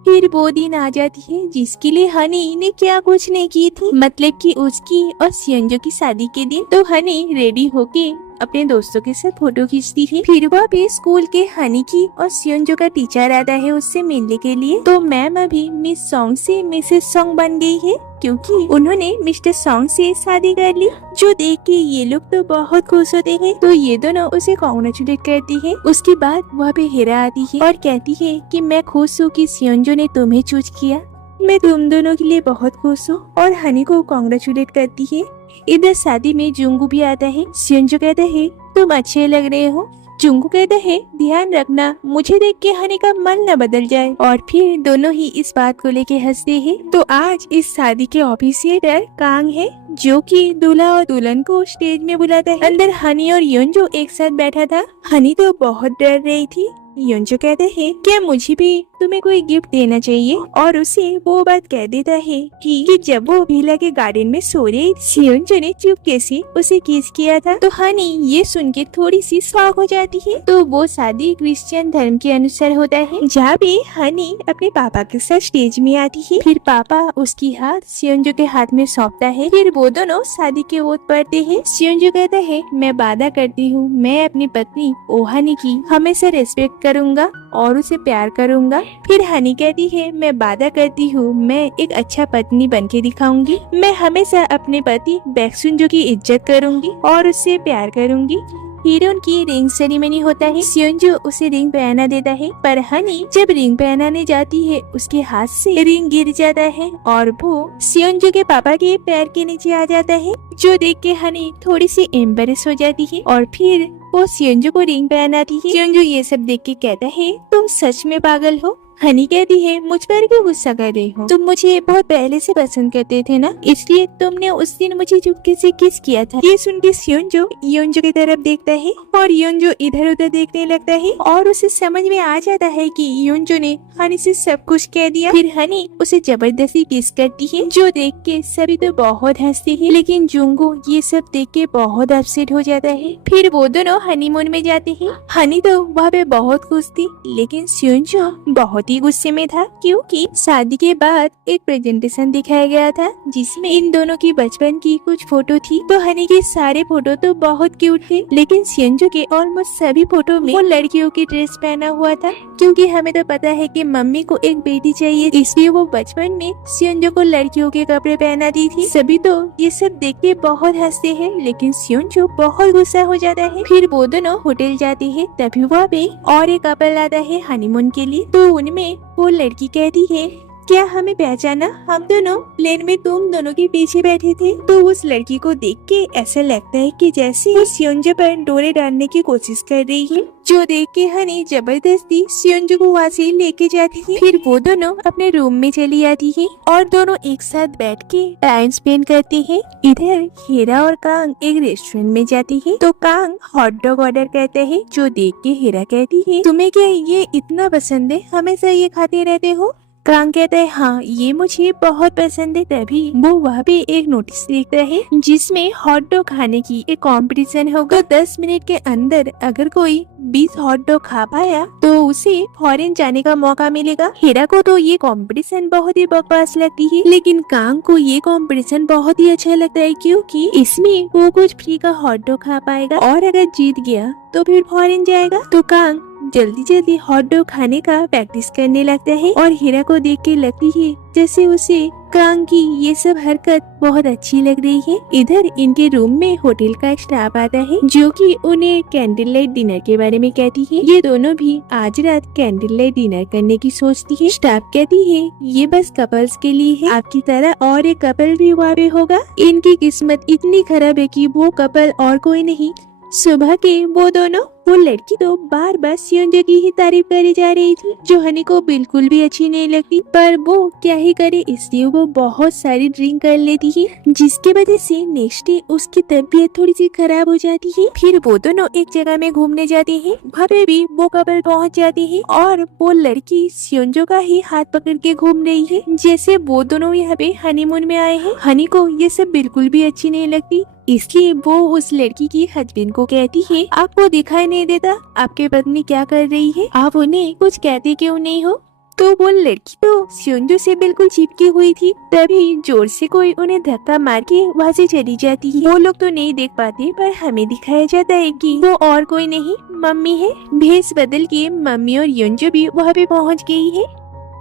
फिर वो दिन आ जाती है जिसके लिए हनी ने क्या कुछ नहीं की थी, मतलब कि उसकी और सियोंजो की शादी के दिन। तो हनी रेडी होके अपने दोस्तों के साथ फोटो खींचती है। फिर वहाँ पे स्कूल के हनी की और सियोंजो का टीचर आता है उससे मिलने के लिए। तो मैम अभी मिस सॉन्ग से मिसेस सॉन्ग बन गई है क्योंकि उन्होंने मिस्टर सॉन्ग से शादी कर ली। जो देख के ये लोग तो बहुत खुश होते हैं। तो ये दोनों उसे कॉन्ग्रेचुलेट करती है। उसके बाद वहाँ पे हीरा आती है और कहती है कि मैं खुश हूँ कि सियोंजो ने तुम्हें चूज किया। मैं तुम दोनों के लिए बहुत खुश हूँ और हनी को कॉन्ग्रेचुलेट करती है। इधर शादी में जुंगू भी आता है। सियोंजो कहता है तुम अच्छे लग रहे हो। जुंगू कहता है ध्यान रखना मुझे देख के हनी का मन न बदल जाए। और फिर दोनों ही इस बात को लेके हंसते हैं। तो आज इस शादी के ऑफिशिएटर कांग है जो कि दूल्हा और दुल्हन को स्टेज में बुलाता है। अंदर हनी और योंजो एक साथ बैठा था। हनी तो बहुत डर रही थी। योंजो कहते हैं क्या मुझे भी तुम्हें कोई गिफ्ट देना चाहिए और उसे वो बात कह देता है कि जब वो विला के गार्डन में सो रही सियोंजो ने चुपके से उसे किस किया था। तो हनी ये सुन के थोड़ी सी शॉक हो जाती है। तो वो शादी क्रिश्चियन धर्म के अनुसार होता है। जहाँ पे हनी अपने पापा के साथ स्टेज में आती है। फिर पापा उसकी हाथ सियोंजो के हाथ में सौंपता है। फिर वो दोनों शादी के ओथ पड़ते हैं। सियोंजो कहता है मैं वादा करती हूँ मैं अपनी पत्नी ओहानी की हमेशा रेस्पेक्ट करूँगा और उसे प्यार करूँगा। फिर हनी कहती है मैं वादा करती हूँ मैं एक अच्छा पत्नी बनके दिखाऊंगी। मैं हमेशा अपने पति बैक्सुंजो की इज्जत करूंगी और उससे प्यार करूंगी। हीरोइन की रिंग सेरेमनी होता है। सियोंजो उसे रिंग पहना देता है पर हनी जब रिंग पहनाने जाती है उसके हाथ से रिंग गिर जाता है और वो सियोंजो के पापा के पैर के नीचे आ जाता है। जो देख के हनी थोड़ी सी एम्बेरेस हो जाती है और फिर वो सियोंजो को रिंग पहनाती है। सियोंजो ये सब देख के कहता है तुम सच में पागल हो। हनी कहती है मुझ पर क्यों गुस्सा कर रही हो। तुम मुझे बहुत पहले से पसंद करते थे ना इसलिए तुमने उस दिन मुझे चुपके से किस किया था। ये सुन के सियोंजो योंजो की तरफ देखता है और योंजो इधर उधर देखने लगता है और उसे समझ में आ जाता है कि योंजो ने हनी से सब कुछ कह दिया। फिर हनी उसे जबरदस्ती किस करती है। जो देख के सभी तो बहुत हंसते हैं लेकिन जुंगू ये सब देख के बहुत अपसेट हो जाता है। फिर वो दोनों हनीमून में जाते हैं। हनी तो वहाँ पे बहुत खुश थी लेकिन सियोंजो बहुत गुस्से में था क्योंकि शादी के बाद एक प्रेजेंटेशन दिखाया गया था जिसमें इन दोनों की बचपन की कुछ फोटो थी। तो हनी के सारे फोटो तो बहुत क्यूट थे लेकिन सियोंजो के ऑलमोस्ट सभी फोटो में वो लड़कियों की ड्रेस पहना हुआ था क्योंकि हमें तो पता है कि मम्मी को एक बेटी चाहिए इसलिए वो बचपन में सियोंजो को लड़कियों के कपड़े पहनाती थी। सभी तो ये सब देख के बहुत हंसते हैं लेकिन सियोंजो बहुत गुस्सा हो जाता है। फिर वो दोनों होटल जाते हैं तभी वहाँ पे और एक कपल आता है हनीमून के लिए। तो उनमें वो लड़की कहती है क्या हमें पहचाना हम दोनों प्लेन में तुम दोनों के पीछे बैठे थे। तो उस लड़की को देख के ऐसा लगता है कि जैसे वो सियोंजो पर डोरे डालने की कोशिश कर रही है। जो देख के हनी जबरदस्ती सियोंजो को वहाँ से लेके जाती है। फिर वो दोनों अपने रूम में चली आती है और दोनों एक साथ बैठ के टाइम स्पेंड करते हैं। इधर हीरा और कांग एक रेस्टोरेंट में जाती है। तो कांग हॉट डॉग ऑर्डर करता है। जो देख के हीरा कहती है तुम्हें क्या ये इतना पसंद है हमेशा ये खाते रहते हो। कांग कहता है हाँ ये मुझे बहुत पसंद है। तभी वो वहाँ पे एक नोटिस देखता है जिसमें हॉट डॉग खाने की एक कंपटीशन होगा। 10 मिनट के अंदर अगर कोई 20 हॉट डॉग खा पाया तो उसे फॉरेन जाने का मौका मिलेगा। हीरा को तो ये कंपटीशन बहुत ही बकवास लगती है लेकिन कांग को ये कंपटीशन बहुत ही अच्छा लगता है क्योंकि इसमें वो कुछ फ्री का हॉट डॉग खा पाएगा और अगर जीत गया तो फिर फॉरेन जाएगा। तो कांग जल्दी जल्दी हॉट डॉग खाने का प्रैक्टिस करने लगता है और हीरा को देख के लगती है जैसे उसे कांग की ये सब हरकत बहुत अच्छी लग रही है। इधर इनके रूम में होटल का एक स्टाफ आता है जो कि उन्हें कैंडल लाइट डिनर के बारे में कहती है। ये दोनों भी आज रात कैंडल लाइट डिनर करने की सोचती है। स्टाफ कहती है ये बस कपल्स के लिए है आपकी तरह और एक कपल भी वहाँ पे होगा। इनकी किस्मत इतनी खराब है कि वो कपल और कोई नहीं। सुबह के वो दोनों वो लड़की तो बार बार सियोंजो की ही तारीफ करी जा रही थी जो हनी को बिल्कुल भी अच्छी नहीं लगती पर वो क्या ही करे इसलिए वो बहुत सारी ड्रिंक कर लेती है जिसके वजह से नेक्स्ट डे उसकी तबीयत थोड़ी सी खराब हो जाती है। फिर वो दोनों एक जगह में घूमने जाते हैं। वहाँ पे भी वो कपल पहुँच जाती है और वो लड़की सियोंजो का ही हाथ पकड़ के घूम रही है जैसे वो दोनों यहाँ पे हनीमून में आए हैं। हनी को ये सब बिल्कुल भी अच्छी नहीं लगती इसलिए वो उस लड़की की हस्बैंड को कहती है आपको दिखाई नहीं देता आपकी पत्नी क्या कर रही है, आप उन्हें कुछ कहते क्यों नहीं हो। तो वो लड़की तो सियोंजो से बिल्कुल चिपकी हुई थी। तभी जोर से कोई उन्हें धक्का मार के वहाँ से चली जाती है। वो लोग तो नहीं देख पाते पर हमें दिखाया जाता है कि वो और कोई नहीं मम्मी है। भेष बदल के मम्मी और योंजो भी वहाँ पे पहुँच गई है।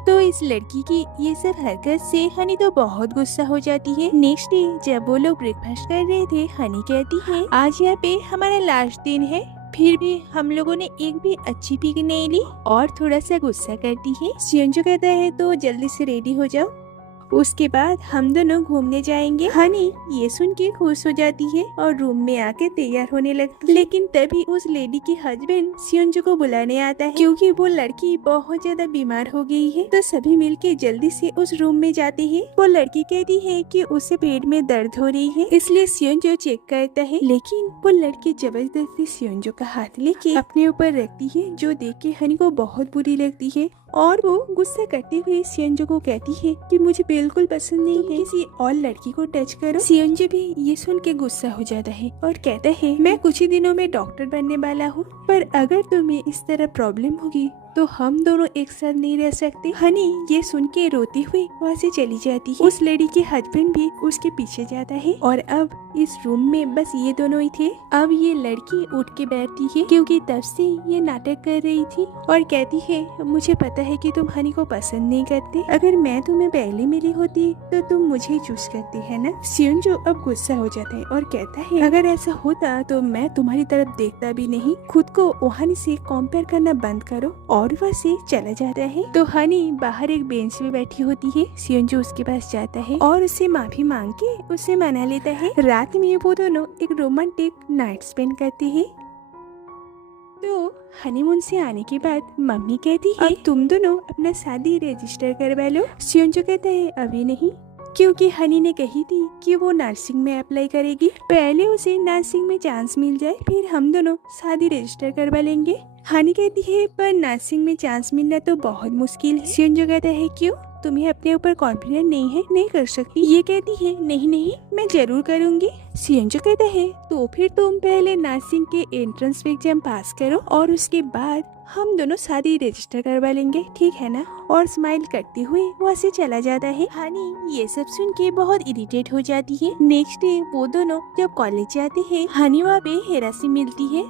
तो इस लड़की की ये सब हरकत से हनी तो बहुत गुस्सा हो जाती है। नेक्स्ट डे जब वो लोग ब्रेकफास्ट कर रहे थे, हनी कहती है आज यहाँ पे हमारा लास्ट दिन है, फिर भी हम लोगों ने एक भी अच्छी पिक नहीं ली, और थोड़ा सा गुस्सा करती है। सियोंजो कहता है तो जल्दी से रेडी हो जाओ, उसके बाद हम दोनों घूमने जाएंगे। हनी ये सुन के खुश हो जाती है और रूम में आके तैयार होने लगती है। लेकिन तभी उस लेडी के हस्बैंड सियोंजो को बुलाने आता है क्योंकि वो लड़की बहुत ज्यादा बीमार हो गई है। तो सभी मिलके जल्दी से उस रूम में जाते हैं। वो लड़की कहती है कि उसे पेट में दर्द हो रही है, इसलिए सियोंजो चेक करता है। लेकिन वो लड़की जबरदस्ती सियोंजो का हाथ लेके अपने ऊपर रखती है, जो देख के हनी को बहुत बुरी लगती है। और वो गुस्सा करते हुए सियोंजो को कहती है कि मुझे बिल्कुल पसंद नहीं है किसी और लड़की को टच करो। सियोंजो भी ये सुन के गुस्सा हो जाता है और कहता है मैं कुछ ही दिनों में डॉक्टर बनने वाला हूँ, पर अगर तुम्हें इस तरह प्रॉब्लम होगी तो हम दोनों एक साथ नहीं रह सकते। हनी ये सुन के रोती हुई वहाँ से चली जाती है। उस लेडी के हस्बैंड भी उसके पीछे जाता है और अब इस रूम में बस ये दोनों ही थे। अब ये लड़की उठ के बैठती है क्योंकि तब से ये नाटक कर रही थी और कहती है मुझे पता है कि तुम हनी को पसंद नहीं करते, अगर मैं तुम्हें पहले मिली होती तो तुम मुझे चूज करती है ना। सियोंजो अब गुस्सा हो जाता है और कहता है अगर ऐसा होता तो मैं तुम्हारी तरफ देखता भी नहीं, खुद को हनी से कंपेयर करना बंद करो। और वहाँ से चला जाता है। तो हनी बाहर एक बेंच पे बैठी होती है। सियोंजो उसके पास जाता है और उससे माफी मांग के उसे मना लेता है। रात में वो दोनों एक रोमांटिक नाइट स्पेंड करते हैं। तो हनीमून से आने के बाद मम्मी कहती है अब तुम दोनों अपना शादी रजिस्टर करवा लो। सियोंजो कहता है अभी नहीं, क्योंकि हनी ने कही थी कि वो नर्सिंग में अप्लाई करेगी, पहले उसे नर्सिंग में चांस मिल जाए फिर हम दोनों शादी रजिस्टर करवा लेंगे। हनी कहती है पर नर्सिंग में चांस मिलना तो बहुत मुश्किल है। सियोंजो कहता है क्यों, तुम्हें अपने ऊपर कॉन्फिडेंट नहीं है, नहीं कर सकती। ये कहती है नहीं नहीं मैं जरूर करूंगी। सियोंजो कहता है तो फिर तुम पहले नर्सिंग के एंट्रेंस एग्जाम पास करो और उसके बाद हम दोनों शादी रजिस्टर करवा लेंगे, ठीक है ना। और स्माइल करते हुए वहाँ से चला जाता है। हनी ये सब सुन के बहुत इरिटेट हो जाती है। नेक्स्ट डे वो दोनों जब कॉलेज जाते हैं, हनी वहाँ पे हेरा से मिलती है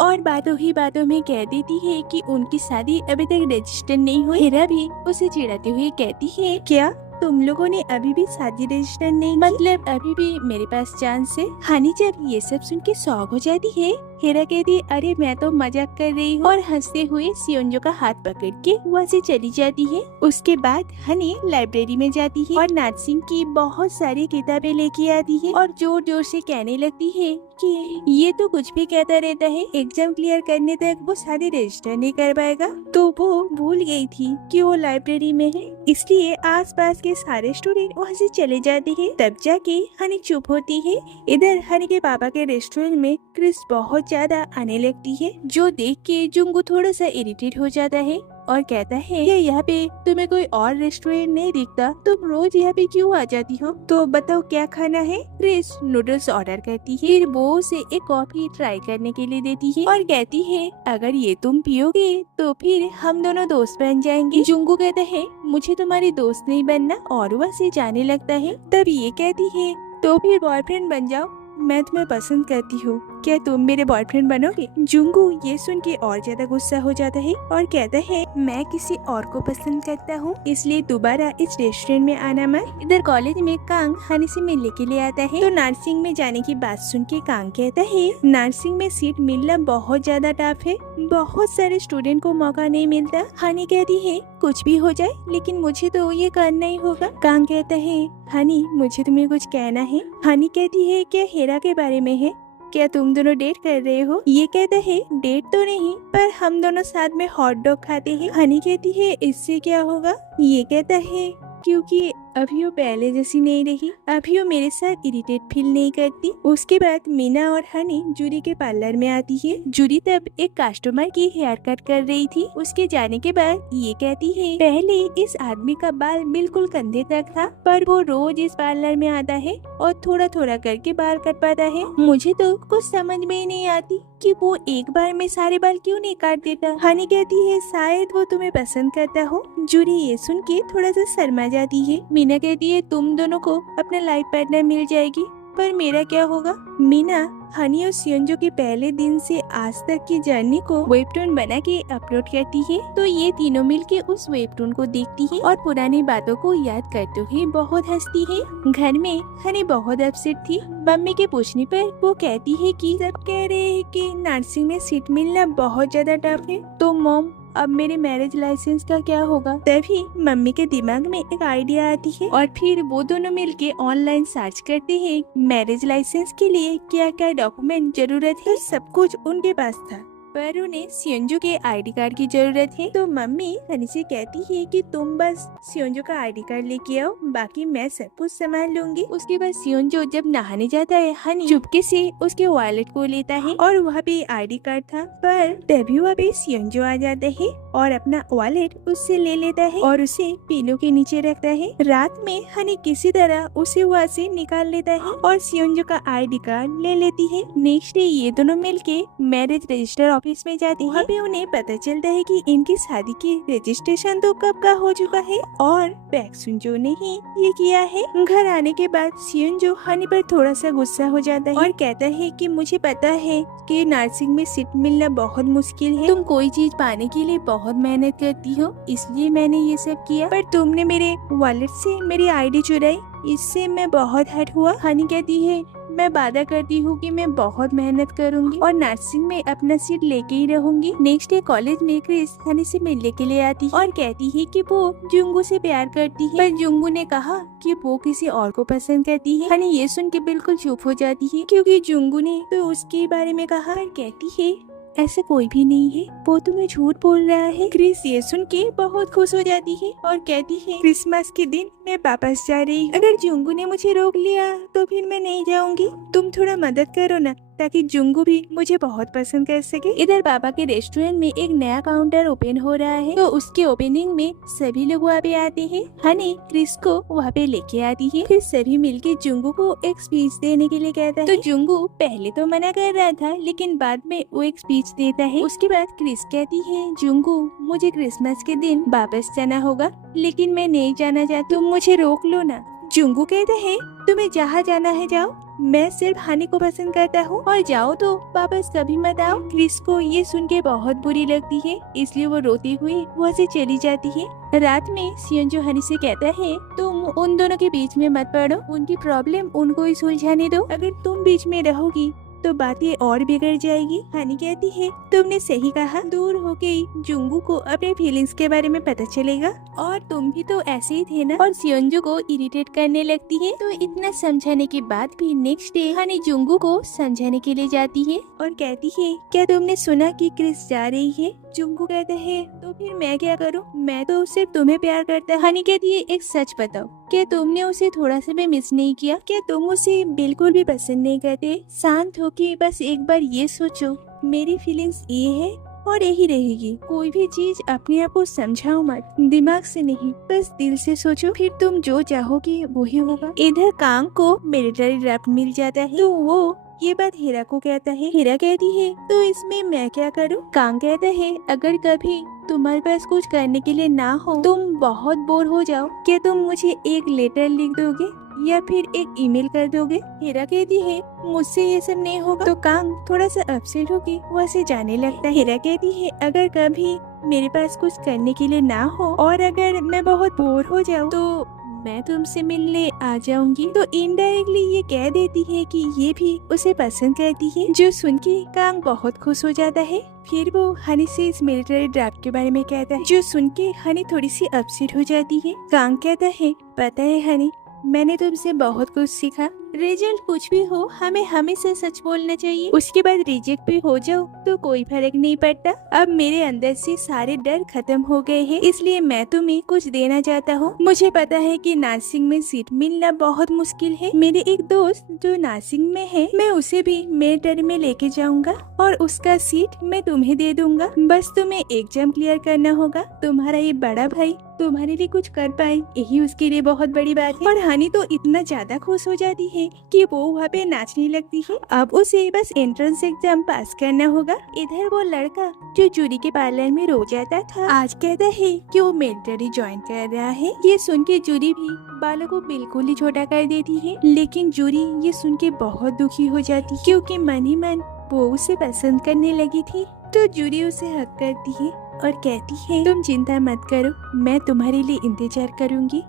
और बातों ही बातों में कह देती है कि उनकी शादी अभी तक रजिस्टर नहीं हुई। हेरा भी उसे चिढ़ाते हुए कहती है क्या तुम लोगों ने अभी भी शादी रजिस्टर नहीं, मतलब अभी भी मेरे पास चांस है। हनी जब ये सब सुन के शॉक हो जाती है। हेरा कहती है अरे मैं तो मजाक कर रही हूँ, और हंसते हुए सियोंजो का हाथ पकड़ के वहाँ से चली जाती है। उसके बाद हनी लाइब्रेरी में जाती है और नर्सिंग की बहुत सारी किताबें लेके आती है और जोर जोर से कहने लगती है कि ये तो कुछ भी कहता रहता है, एग्जाम क्लियर करने तक वो शादी रजिस्टर नहीं कर पाएगा। तो वो भूल गई थी कि वो लाइब्रेरी में है, इसलिए आसपास के सारे स्टूडेंट वहाँ से चले जाते हैं। तब जाके हनी चुप होती है। इधर हनी के पापा के रेस्टोरेंट में क्रिस बहुत ज्यादा आने लगती है, जो देख के जुंगू थोड़ा सा इरिटेट हो जाता है और कहता है कि यहाँ पे तुम्हें कोई और रेस्टोरेंट नहीं दिखता, तुम रोज यहाँ पे क्यों आ जाती हो, तो बताओ क्या खाना है। क्रिस नूडल्स ऑर्डर करती है, फिर वो उसे एक कॉफी ट्राई करने के लिए देती है और कहती है अगर ये तुम पियोगे तो फिर हम दोनों दोस्त बन जाएंगे। जुंगू कहता है मुझे तुम्हारी दोस्त नहीं बनना और वह से जाने लगता है। तब ये कहती है तो फिर बॉयफ्रेंड बन जाओ, मैं तुम्हें पसंद करती हूँ, क्या तुम मेरे बॉयफ्रेंड बनोगे। जुंगू ये सुन के और ज्यादा गुस्सा हो जाता है और कहता है मैं किसी और को पसंद करता हूँ, इसलिए दोबारा इस रेस्टोरेंट में आना मत। इधर कॉलेज में कांग हनी से मिलने के लिए आता है। तो नर्सिंग में जाने की बात सुन के कांग कहता है नर्सिंग में सीट मिलना बहुत ज्यादा टफ है, बहुत सारे स्टूडेंट को मौका नहीं मिलता। हनी कहती है कुछ भी हो जाए लेकिन मुझे तो ये करना ही होगा। कांग कहता है हनी मुझे तुम्हें कुछ कहना है। हनी कहती है क्या हेरा के बारे में है, क्या तुम दोनों डेट कर रहे हो। ये कहता है डेट तो नहीं, पर हम दोनों साथ में हॉट डॉग खाते हैं। हनी कहती है इससे क्या होगा। ये कहता है क्योंकि अभी वो पहले जैसी नहीं रही, अभी वो मेरे साथ इरिटेट फील नहीं करती। उसके बाद मीना और हनी जूरी के पार्लर में आती है। जूरी तब एक कस्टमर की हेयर कट कर रही थी। उसके जाने के बाद ये कहती है पहले इस आदमी का बाल बिल्कुल कंधे तक था, पर वो रोज इस पार्लर में आता है और थोड़ा थोड़ा करके बाल कटवाता है। मुझे तो कुछ समझ में ही नहीं आती कि वो एक बार में सारे बाल क्यों नहीं काट देता। हनी कहती है शायद वो तुम्हें पसंद करता हो। जूली ये सुन के थोड़ा सा शर्मा जाती है। मीना कहती है तुम दोनों को अपना लाइफ पार्टनर मिल जाएगी, पर मेरा क्या होगा। मीना हनी और सियोंजो के पहले दिन से आज तक की जर्नी को वेबटून बना के अपलोड करती है। तो ये तीनों मिलके उस वेबटून को देखती है और पुरानी बातों को याद करते हुए बहुत हंसती है। घर में हनी बहुत अपसेट थी। मम्मी के पूछने पर वो कहती है कि सब कह रहे हैं कि नर्सिंग में सीट मिलना बहुत ज्यादा टफ है, तो मॉम अब मेरे मैरिज लाइसेंस का क्या होगा। तभी मम्मी के दिमाग में एक आइडिया आती है और फिर वो दोनों मिलके ऑनलाइन सर्च करते हैं मैरिज लाइसेंस के लिए क्या क्या डॉक्यूमेंट जरूरत है। सब कुछ उनके पास था, पर उन्हें सियोंजो के आईडी कार्ड की जरूरत है। तो मम्मी हनी से कहती है कि तुम बस सियोंजो का आईडी कार्ड लेके आओ, बाकी मैं सब कुछ संभाल लूंगी। उसके बाद सियोंजो जब नहाने जाता है, हनी चुपके से उसके वॉलेट को लेता है और वहाँ पे आईडी कार्ड था, पर तभी वहाँ पे सियोंजो आ जाता है और अपना वॉलेट उससे ले लेता है और उसे पिलो के नीचे रखता है। रात में हनी किसी तरह उसे वहाँ से निकाल लेता है और सियोंजो का आईडी कार्ड ले लेती है। नेक्स्ट डे ये दोनों मिलके मैरिज रजिस्टर ऑफिस में जाते हैं। वहाँ पे उन्हें पता चलता है कि इनकी शादी की रजिस्ट्रेशन तो कब का हो चुका है और पैक्सुंजो ने ही ये किया है। घर आने के बाद सियोंजो हनी पर थोड़ा सा गुस्सा हो जाता है और कहता है कि मुझे पता है कि नर्सिंग में सीट मिलना बहुत मुश्किल है, तुम कोई चीज पाने के लिए बहुत मेहनत करती हो, इसलिए मैंने ये सब किया, पर तुमने मेरे वॉलेट से मेरी आईडी चुराई, इससे मैं बहुत हर्ट हुआ। हनी कहती है मैं वादा करती हूँ कि मैं बहुत मेहनत करूंगी और नर्सिंग में अपना सीट लेके ही रहूंगी। नेक्स्ट डे कॉलेज में क्रिस हनी से मिलने के लिए आती है और कहती है कि वो जुंगू से प्यार करती है, पर जुंगू ने कहा कि वो किसी और को पसंद करती है। हनी ये सुन के बिल्कुल चुप हो जाती है क्योंकि जुंगू ने तो उसके बारे में कहा। कहती है ऐसे कोई भी नहीं है, वो तुम्हें झूठ बोल रहा है। क्रिस ये सुन के बहुत खुश हो जाती है और कहती है क्रिसमस के दिन मैं वापस जा रही हूँ, अगर जुंगू ने मुझे रोक लिया तो फिर मैं नहीं जाऊंगी, तुम थोड़ा मदद करो ना ताकि जुंगू भी मुझे बहुत पसंद कर सके। इधर पापा के रेस्टोरेंट में एक नया काउंटर ओपन हो रहा है, तो उसके ओपनिंग में सभी लोग वहाँ पे आते हैं। हनी क्रिस को वहाँ पे लेके आती है, फिर सभी मिलके जुंगू को एक स्पीच देने के लिए कहता है। तो जुंगू पहले तो मना कर रहा था, लेकिन बाद में वो एक स्पीच देता है। उसके बाद क्रिस कहती है जुंगू मुझे क्रिसमस के दिन वापस जाना होगा, लेकिन मैं नहीं जाना चाहती, तुम मुझे रोक लो ना। जुंगू कहते हैं तुम्हें जहाँ जाना है जाओ, मैं सिर्फ हनी को पसंद करता हूँ और जाओ तो वापस कभी मत आओ। क्रिस को ये सुन के बहुत बुरी लगती है, इसलिए वो रोती हुई वहाँ से चली जाती है। रात में सियोंजो हनी से कहता है तुम उन दोनों के बीच में मत पड़ो, उनकी प्रॉब्लम उनको ही सुलझाने दो, अगर तुम बीच में रहोगी तो बातें और बिगड़ जाएगी। हनी कहती है तुमने सही कहा, दूर होके ही जुंगू को अपने फीलिंग्स के बारे में पता चलेगा और तुम भी तो ऐसे ही थे ना। और सियोंजो को इरिटेट करने लगती है। तो इतना समझाने के बाद भी नेक्स्ट डे हनी जुंगू को समझाने के लिए जाती है और कहती है क्या तुमने सुना कि क्रिस जा रही है। जुंगू कहता है तो फिर मैं क्या करूं, मैं तो सिर्फ तुम्हें प्यार करता है। हनी कहती है एक सच बताओ, क्या तुमने उसे थोड़ा सा भी मिस नहीं किया, क्या तुम उसे बिल्कुल भी पसंद नहीं करते। शांत होके बस एक बार ये सोचो, मेरी फीलिंग्स ये है और यही रहेगी। कोई भी चीज अपने आप को समझाओ मत, दिमाग से नहीं, बस दिल से सोचो, फिर तुम जो चाहोगी वही होगा। इधर कांग को मिलिट्री ड्राफ्ट मिल जाता है, तो वो ये बात हीरा को कहता है। हीरा कहती है तो इसमें मैं क्या करूं। कांग कहता है अगर कभी तुम्हारे पास कुछ करने के लिए ना हो, तुम बहुत बोर हो जाओ, क्या तुम मुझे एक लेटर लिख दोगे या फिर एक ईमेल कर दोगे। हीरा कहती है मुझसे ये सब नहीं होगा। तो कांग थोड़ा सा अपसेट होके वहाँ से जाने लगता है। हीरा कहती है अगर कभी मेरे पास कुछ करने के लिए ना हो और अगर मैं बहुत बोर हो जाऊँ तो मैं तुमसे मिलने आ जाऊंगी। तो इनडायरेक्टली ये कह देती है कि ये भी उसे पसंद करती है, जो सुन के कांग बहुत खुश हो जाता है। फिर वो हनी से इस मिलिट्री ड्राफ्ट के बारे में कहता है, जो सुन के हनी थोड़ी सी अपसेट हो जाती है। कांग कहता है पता है हनी, मैंने तुमसे बहुत कुछ सीखा, रिजल्ट कुछ भी हो हमें हमेशा सच बोलना चाहिए, उसके बाद रिजेक्ट भी हो जाओ तो कोई फर्क नहीं पड़ता। अब मेरे अंदर से सारे डर खत्म हो गए हैं, इसलिए मैं तुम्हें कुछ देना चाहता हूँ। मुझे पता है कि नर्सिंग में सीट मिलना बहुत मुश्किल है, मेरे एक दोस्त जो नर्सिंग में है, मैं उसे भी मिलिट्री में लेके जाऊंगा और उसका सीट मैं तुम्हें दे दूंगा। बस तुम्हें एग्जाम क्लियर करना होगा, तुम्हारा ये बड़ा भाई तुम्हारे लिए कुछ कर पाए, यही उसके लिए बहुत बड़ी बात है। और हनी तो इतना ज्यादा खुश हो जाती है है कि वो वहाँ पे नाचने लगती है। अब उसे बस एंट्रेंस एग्जाम पास करना होगा। इधर वो लड़का जो जूरी के पार्लर में रोज आता था, आज कहता है कि वो मिलिट्री ज्वाइन कर रहा है। ये सुन के जूरी भी बालों को बिल्कुल ही छोटा कर देती है, लेकिन जूरी ये सुन के बहुत दुखी हो जाती है क्योंकि मन ही मन वो उसे पसंद करने लगी थी। तो जूरी उसे हक करती है और कहती है, तुम चिंता मत करो, मैं तुम्हारे लिए इंतजार करूंगी।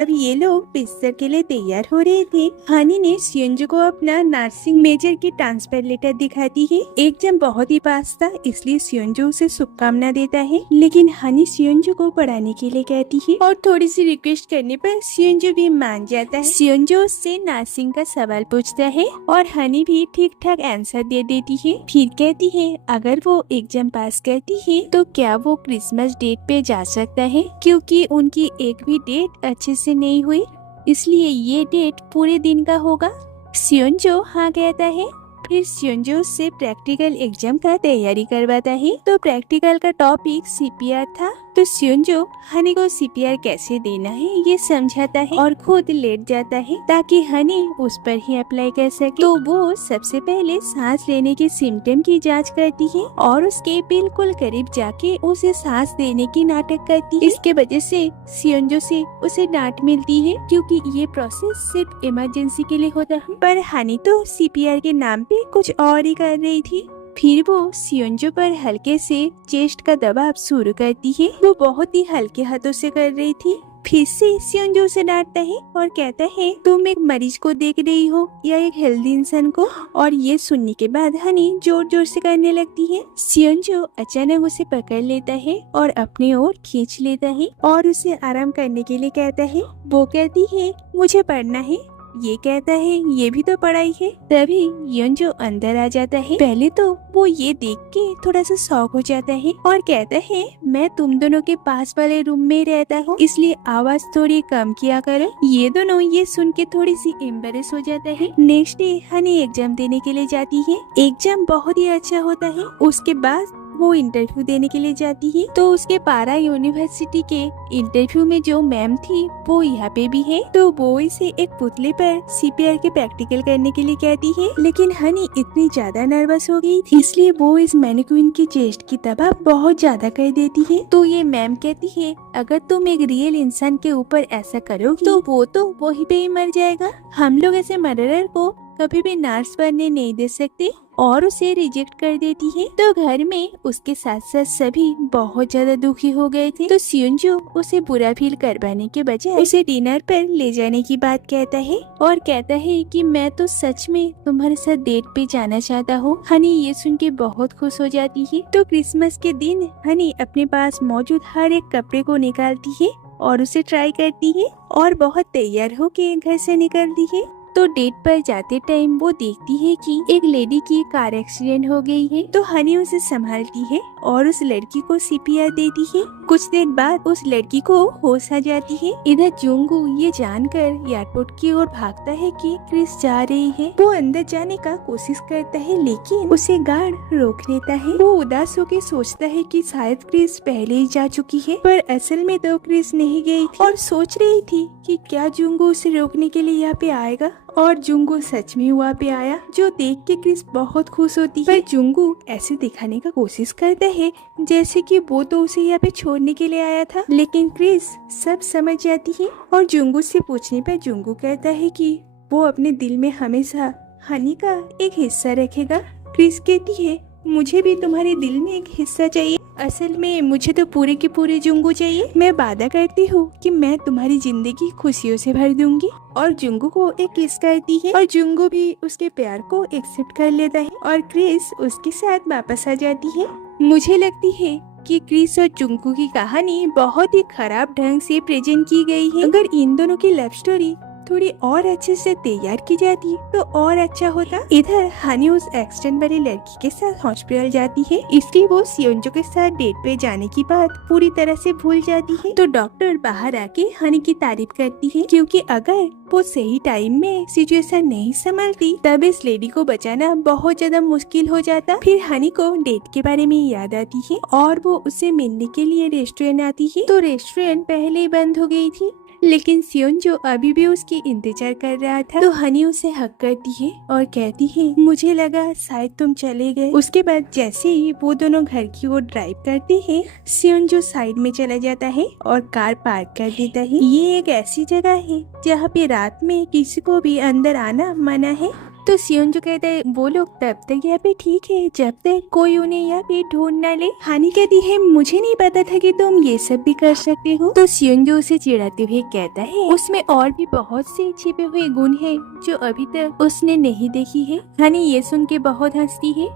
अब ये लोग बिस्तर के लिए तैयार हो रहे थे। हनी ने सियोंजो को अपना नर्सिंग मेजर की ट्रांसफर लेटर दिखाती है। एग्जाम बहुत ही पास था, इसलिए सियोंजो उसे शुभकामना देता है, लेकिन हनी सियोंजो को पढ़ाने के लिए कहती है और थोड़ी सी रिक्वेस्ट करने पर सियोंजो भी मान जाता है। सियोंजो उससे नर्सिंग का सवाल पूछता है और हनी भी ठीक ठाक आंसर दे देती है। फिर कहती है अगर वो एग्जाम पास करती है तो क्या वो क्रिसमस डेट पे जा सकता है, क्योंकि उनकी एक भी डेट अच्छे से नहीं हुई, इसलिए ये डेट पूरे दिन का होगा। सियोंजो हाँ कहता है। फिर सियोंजो से प्रैक्टिकल एग्जाम का तैयारी करवाता है। तो प्रैक्टिकल का टॉपिक सीपीआर था। तो सियोंजो हनी को सीपीआर कैसे देना है ये समझाता है और खुद लेट जाता है ताकि हनी उस पर ही अप्लाई कर सके। तो वो सबसे पहले सांस लेने के सिम्टम की जांच करती है और उसके बिल्कुल करीब जाके उसे सांस देने की नाटक करती है। इसके वजह से सियोंजो से उसे डांट मिलती है क्योंकि ये प्रोसेस सिर्फ इमरजेंसी के लिए होता है, पर हनी तो सीपीआर के नाम पे कुछ और ही कर रही थी। फिर वो सियोंजो पर हल्के से चेस्ट का दबाव शुरू करती है। वो बहुत ही हल्के हाथों से कर रही थी। फिर से सियोंजो उसे डांटता है और कहता है तुम एक मरीज को देख रही हो या एक हेल्दी इंसान को। और ये सुनने के बाद हनी जोर जोर से करने लगती है। सियोंजो अचानक उसे पकड़ लेता है और अपनी ओर खींच लेता है और उसे आराम करने के लिए कहता है। वो कहती है मुझे पढ़ना है। ये कहता है ये भी तो पढ़ाई है। तभी योंजो अंदर आ जाता है। पहले तो वो ये देख के थोड़ा सा शॉक हो जाता है और कहता है मैं तुम दोनों के पास वाले रूम में रहता हूँ, इसलिए आवाज थोड़ी कम किया करो। ये दोनों ये सुन के थोड़ी सी एम्बेरेस हो जाता है। नेक्स्ट डे हनी एग्जाम देने के लिए जाती है। एग्जाम बहुत ही अच्छा होता है। उसके बाद वो इंटरव्यू देने के लिए जाती है। तो उसके पारा यूनिवर्सिटी के इंटरव्यू में जो मैम थी वो यहाँ पे भी है। तो वो इसे एक पुतले पर सीपीआर के प्रैक्टिकल करने के लिए कहती है, लेकिन हनी इतनी ज्यादा नर्वस हो गई थी इसलिए वो इस मैनिक्विन की चेस्ट की दबाव बहुत ज्यादा कर देती है। तो ये मैम कहती है अगर तुम एक रियल इंसान के ऊपर ऐसा करोगी तो वो तो वहीं पे ही मर जाएगा। हम लोग ऐसे मर्डरर को कभी भी नर्स बनने नहीं दे सकते और उसे रिजेक्ट कर देती है। तो घर में उसके साथ साथ सभी बहुत ज्यादा दुखी हो गए थे। तो सियोंजो उसे बुरा फील करवाने के बजाय उसे डिनर पर ले जाने की बात कहता है और कहता है कि मैं तो सच में तुम्हारे साथ डेट पे जाना चाहता हूँ। हनी ये सुन के बहुत खुश हो जाती है। तो क्रिसमस के दिन हनी अपने पास मौजूद हर एक कपड़े को निकालती है और उसे ट्राई करती है और बहुत तैयार होके घर से निकलती है। तो डेट पर जाते टाइम वो देखती है कि एक लेडी की कार एक्सीडेंट हो गई है। तो हनी उसे संभालती है और उस लड़की को सीपीआर देती है। कुछ देर बाद उस लड़की को होश आ जाती है। इधर जुंगू ये जानकर एयरपोर्ट की ओर भागता है कि क्रिस जा रही है। वो अंदर जाने का कोशिश करता है लेकिन उसे गार्ड रोक लेता है। वो उदास होकर सोचता है कि शायद क्रिस पहले ही जा चुकी है, पर असल में तो क्रिस नहीं गई थी और सोच रही थी कि क्या जुंगू उसे रोकने के लिए यहाँ पे आएगा। और जुंगू सच में वहाँ पे आया, जो देख के क्रिस बहुत खुश होती है। पर जुंगू ऐसे दिखाने का कोशिश करता है जैसे कि वो तो उसे यहाँ पे छोड़ने के लिए आया था, लेकिन क्रिस सब समझ जाती है और जुंगू से पूछने पर जुंगू कहता है कि वो अपने दिल में हमेशा हनी का एक हिस्सा रखेगा। क्रिस कहती है मुझे भी तुम्हारे दिल में एक हिस्सा चाहिए। असल में मुझे तो पूरे के पूरे जुंगू चाहिए। मैं वादा करती हूँ कि मैं तुम्हारी जिंदगी खुशियों से भर दूंगी। और जुंगू को एक किस करती है और जुंगू भी उसके प्यार को एक्सेप्ट कर लेता है और क्रिस उसके साथ वापस आ जाती है। मुझे लगती है कि क्रिस और जुंगू की कहानी बहुत ही खराब ढंग से प्रेजेंट की गई है। अगर इन दोनों की लव स्टोरी थोड़ी और अच्छे से तैयार की जाती तो और अच्छा होता। इधर हनी उस एक्सीडेंट वाली लड़की के साथ हॉस्पिटल जाती है, इसलिए वो सियोंजो के साथ डेट पे जाने की बात पूरी तरह से भूल जाती है। तो डॉक्टर बाहर आके हनी की तारीफ करती है क्योंकि अगर वो सही टाइम में सिचुएशन नहीं संभालती तब इस लेडी को बचाना बहुत ज्यादा मुश्किल हो जाता। फिर हनी को डेट के बारे में याद आती है और वो उसे मिलने के लिए रेस्टोरेंट आती है। तो रेस्टोरेंट पहले ही बंद हो गई थी। लेकिन सियोंजो अभी भी उसकी इंतजार कर रहा था। तो हनी उसे हक करती है और कहती है मुझे लगा शायद तुम चले गए। उसके बाद जैसे ही वो दोनों घर की ओर ड्राइव करते हैं, सियोंजो साइड में चला जाता है और कार पार्क कर देता है। ये एक ऐसी जगह है जहाँ पे रात में किसी को भी अंदर आना मना है। तो सियोंजो कहता है वो लोग तब तक यहाँ पे ठीक है जब तक कोई उन्हें यहाँ पे ढूंढ ना ले। हानी कहती है मुझे नहीं पता था कि तुम ये सब भी कर सकते हो। तो सियोंजो उसे चिढ़ाते हुए कहता है उसमें और भी बहुत से छिपे हुए गुण हैं जो अभी तक उसने नहीं देखी है। हानी ये सुन के बहुत हंसती है।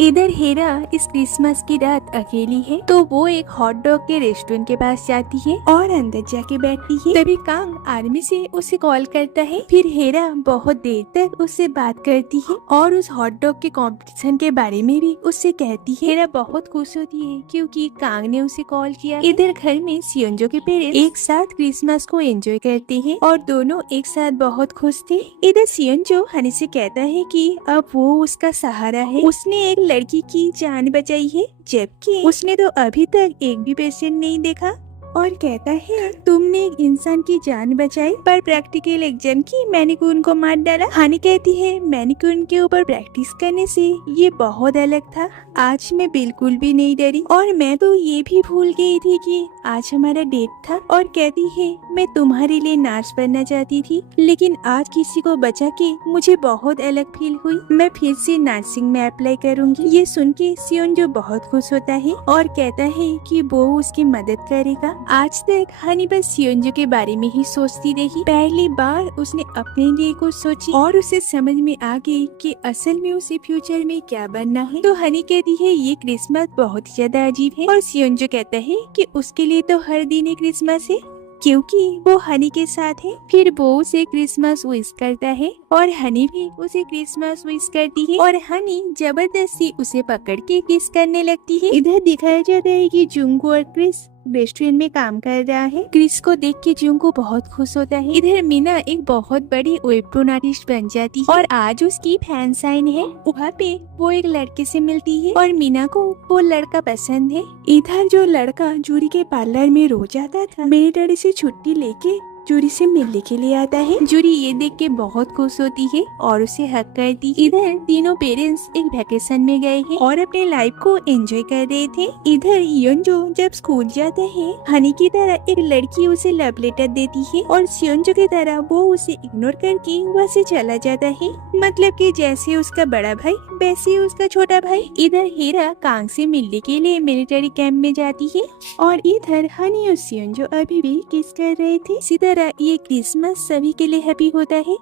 इधर हेरा इस क्रिसमस की रात अकेली है, तो वो एक हॉट डॉग के रेस्टोरेंट के पास जाती है और अंदर जाके बैठती है। तभी कांग आर्मी से उसे कॉल करता है। फिर हेरा बहुत देर तक उससे बात करती है और उस हॉट डॉग के कंपटीशन के बारे में भी उससे कहती है। हेरा बहुत खुश होती है क्योंकि कांग ने उसे कॉल किया। इधर घर में सियोंजो के पेरेंट्स एक साथ क्रिसमस को एंजॉय करते हैं और दोनों एक साथ बहुत खुश थे। इधर सियोंजो हनी से कहता है कि अब वो उसका सहारा है। उसने एक लड़की की जान बचाई है जबकि उसने तो अभी तक एक भी पेशेंट नहीं देखा। और कहता है तुमने एक इंसान की जान बचाई पर प्रैक्टिकल एग्जाम की मैनिक्यूर को मार डाला। हानी कहती है मैनिक्यूर के ऊपर प्रैक्टिस करने से ये बहुत अलग था। आज मैं बिल्कुल भी नहीं डरी और मैं तो ये भी भूल गई थी कि आज हमारा डेट था। और कहती है मैं तुम्हारे लिए नर्स बनना चाहती थी लेकिन आज किसी को बचा के मुझे बहुत अलग फील हुई। मैं फिर से नर्सिंग में अप्लाई करूंगी। ये सुन के सियोंजो बहुत खुश होता है और कहता है कि वो उसकी मदद करेगा। आज तक हनी बस सियोंजो के बारे में ही सोचती रही। पहली बार उसने अपने लिए कुछ सोची और उसे समझ में आ गई कि असल में उसे फ्यूचर में क्या बनना है। तो हनी कहती है ये क्रिसमस बहुत ही ज्यादा अजीब है और सियोंजो कहता है कि उसके लिए तो हर दिन ही क्रिसमस है क्योंकि वो हनी के साथ है। फिर वो उसे क्रिसमस विश करता है और हनी भी उसे क्रिसमस विश करती है और हनी जबरदस्ती उसे पकड़ के किस करने लगती है। इधर दिखाया जाता है कि जुंगू और क्रिस रेस्टोरेंट में काम कर रहा है। क्रिस को देख के जुंगू बहुत खुश होता है। इधर मीना एक बहुत बड़ी वेबटून आर्टिस्ट बन जाती है और आज उसकी फैन साइन है। वहाँ पे वो एक लड़के से मिलती है और मीना को वो लड़का पसंद है। इधर जो लड़का जूरी के पार्लर में रोज आता था मिलिट्री से छुट्टी लेके जूरी से मिलने के लिए आता है। जूरी ये देख के बहुत खुश होती है और उसे हक करती है। इधर तीनों पेरेंट्स एक वैकेशन में गए हैं और अपने लाइफ को एंजॉय कर रहे थे। इधर सियोंजो जब स्कूल जाता है हनी की तरह एक लड़की उसे लव लेटर देती है और सियोंजो की तरह वो उसे इग्नोर करके वहाँ से चला जाता है। मतलब कि जैसे उसका बड़ा भाई वैसे ही उसका छोटा भाई। इधर हीरा कांग से मिलने के लिए मिलिट्री कैंप में जाती है और इधर हनी और सियोंजो अभी भी किस कर रहे थे। इसी तरह ये क्रिसमस सभी के लिए हैप्पी होता है।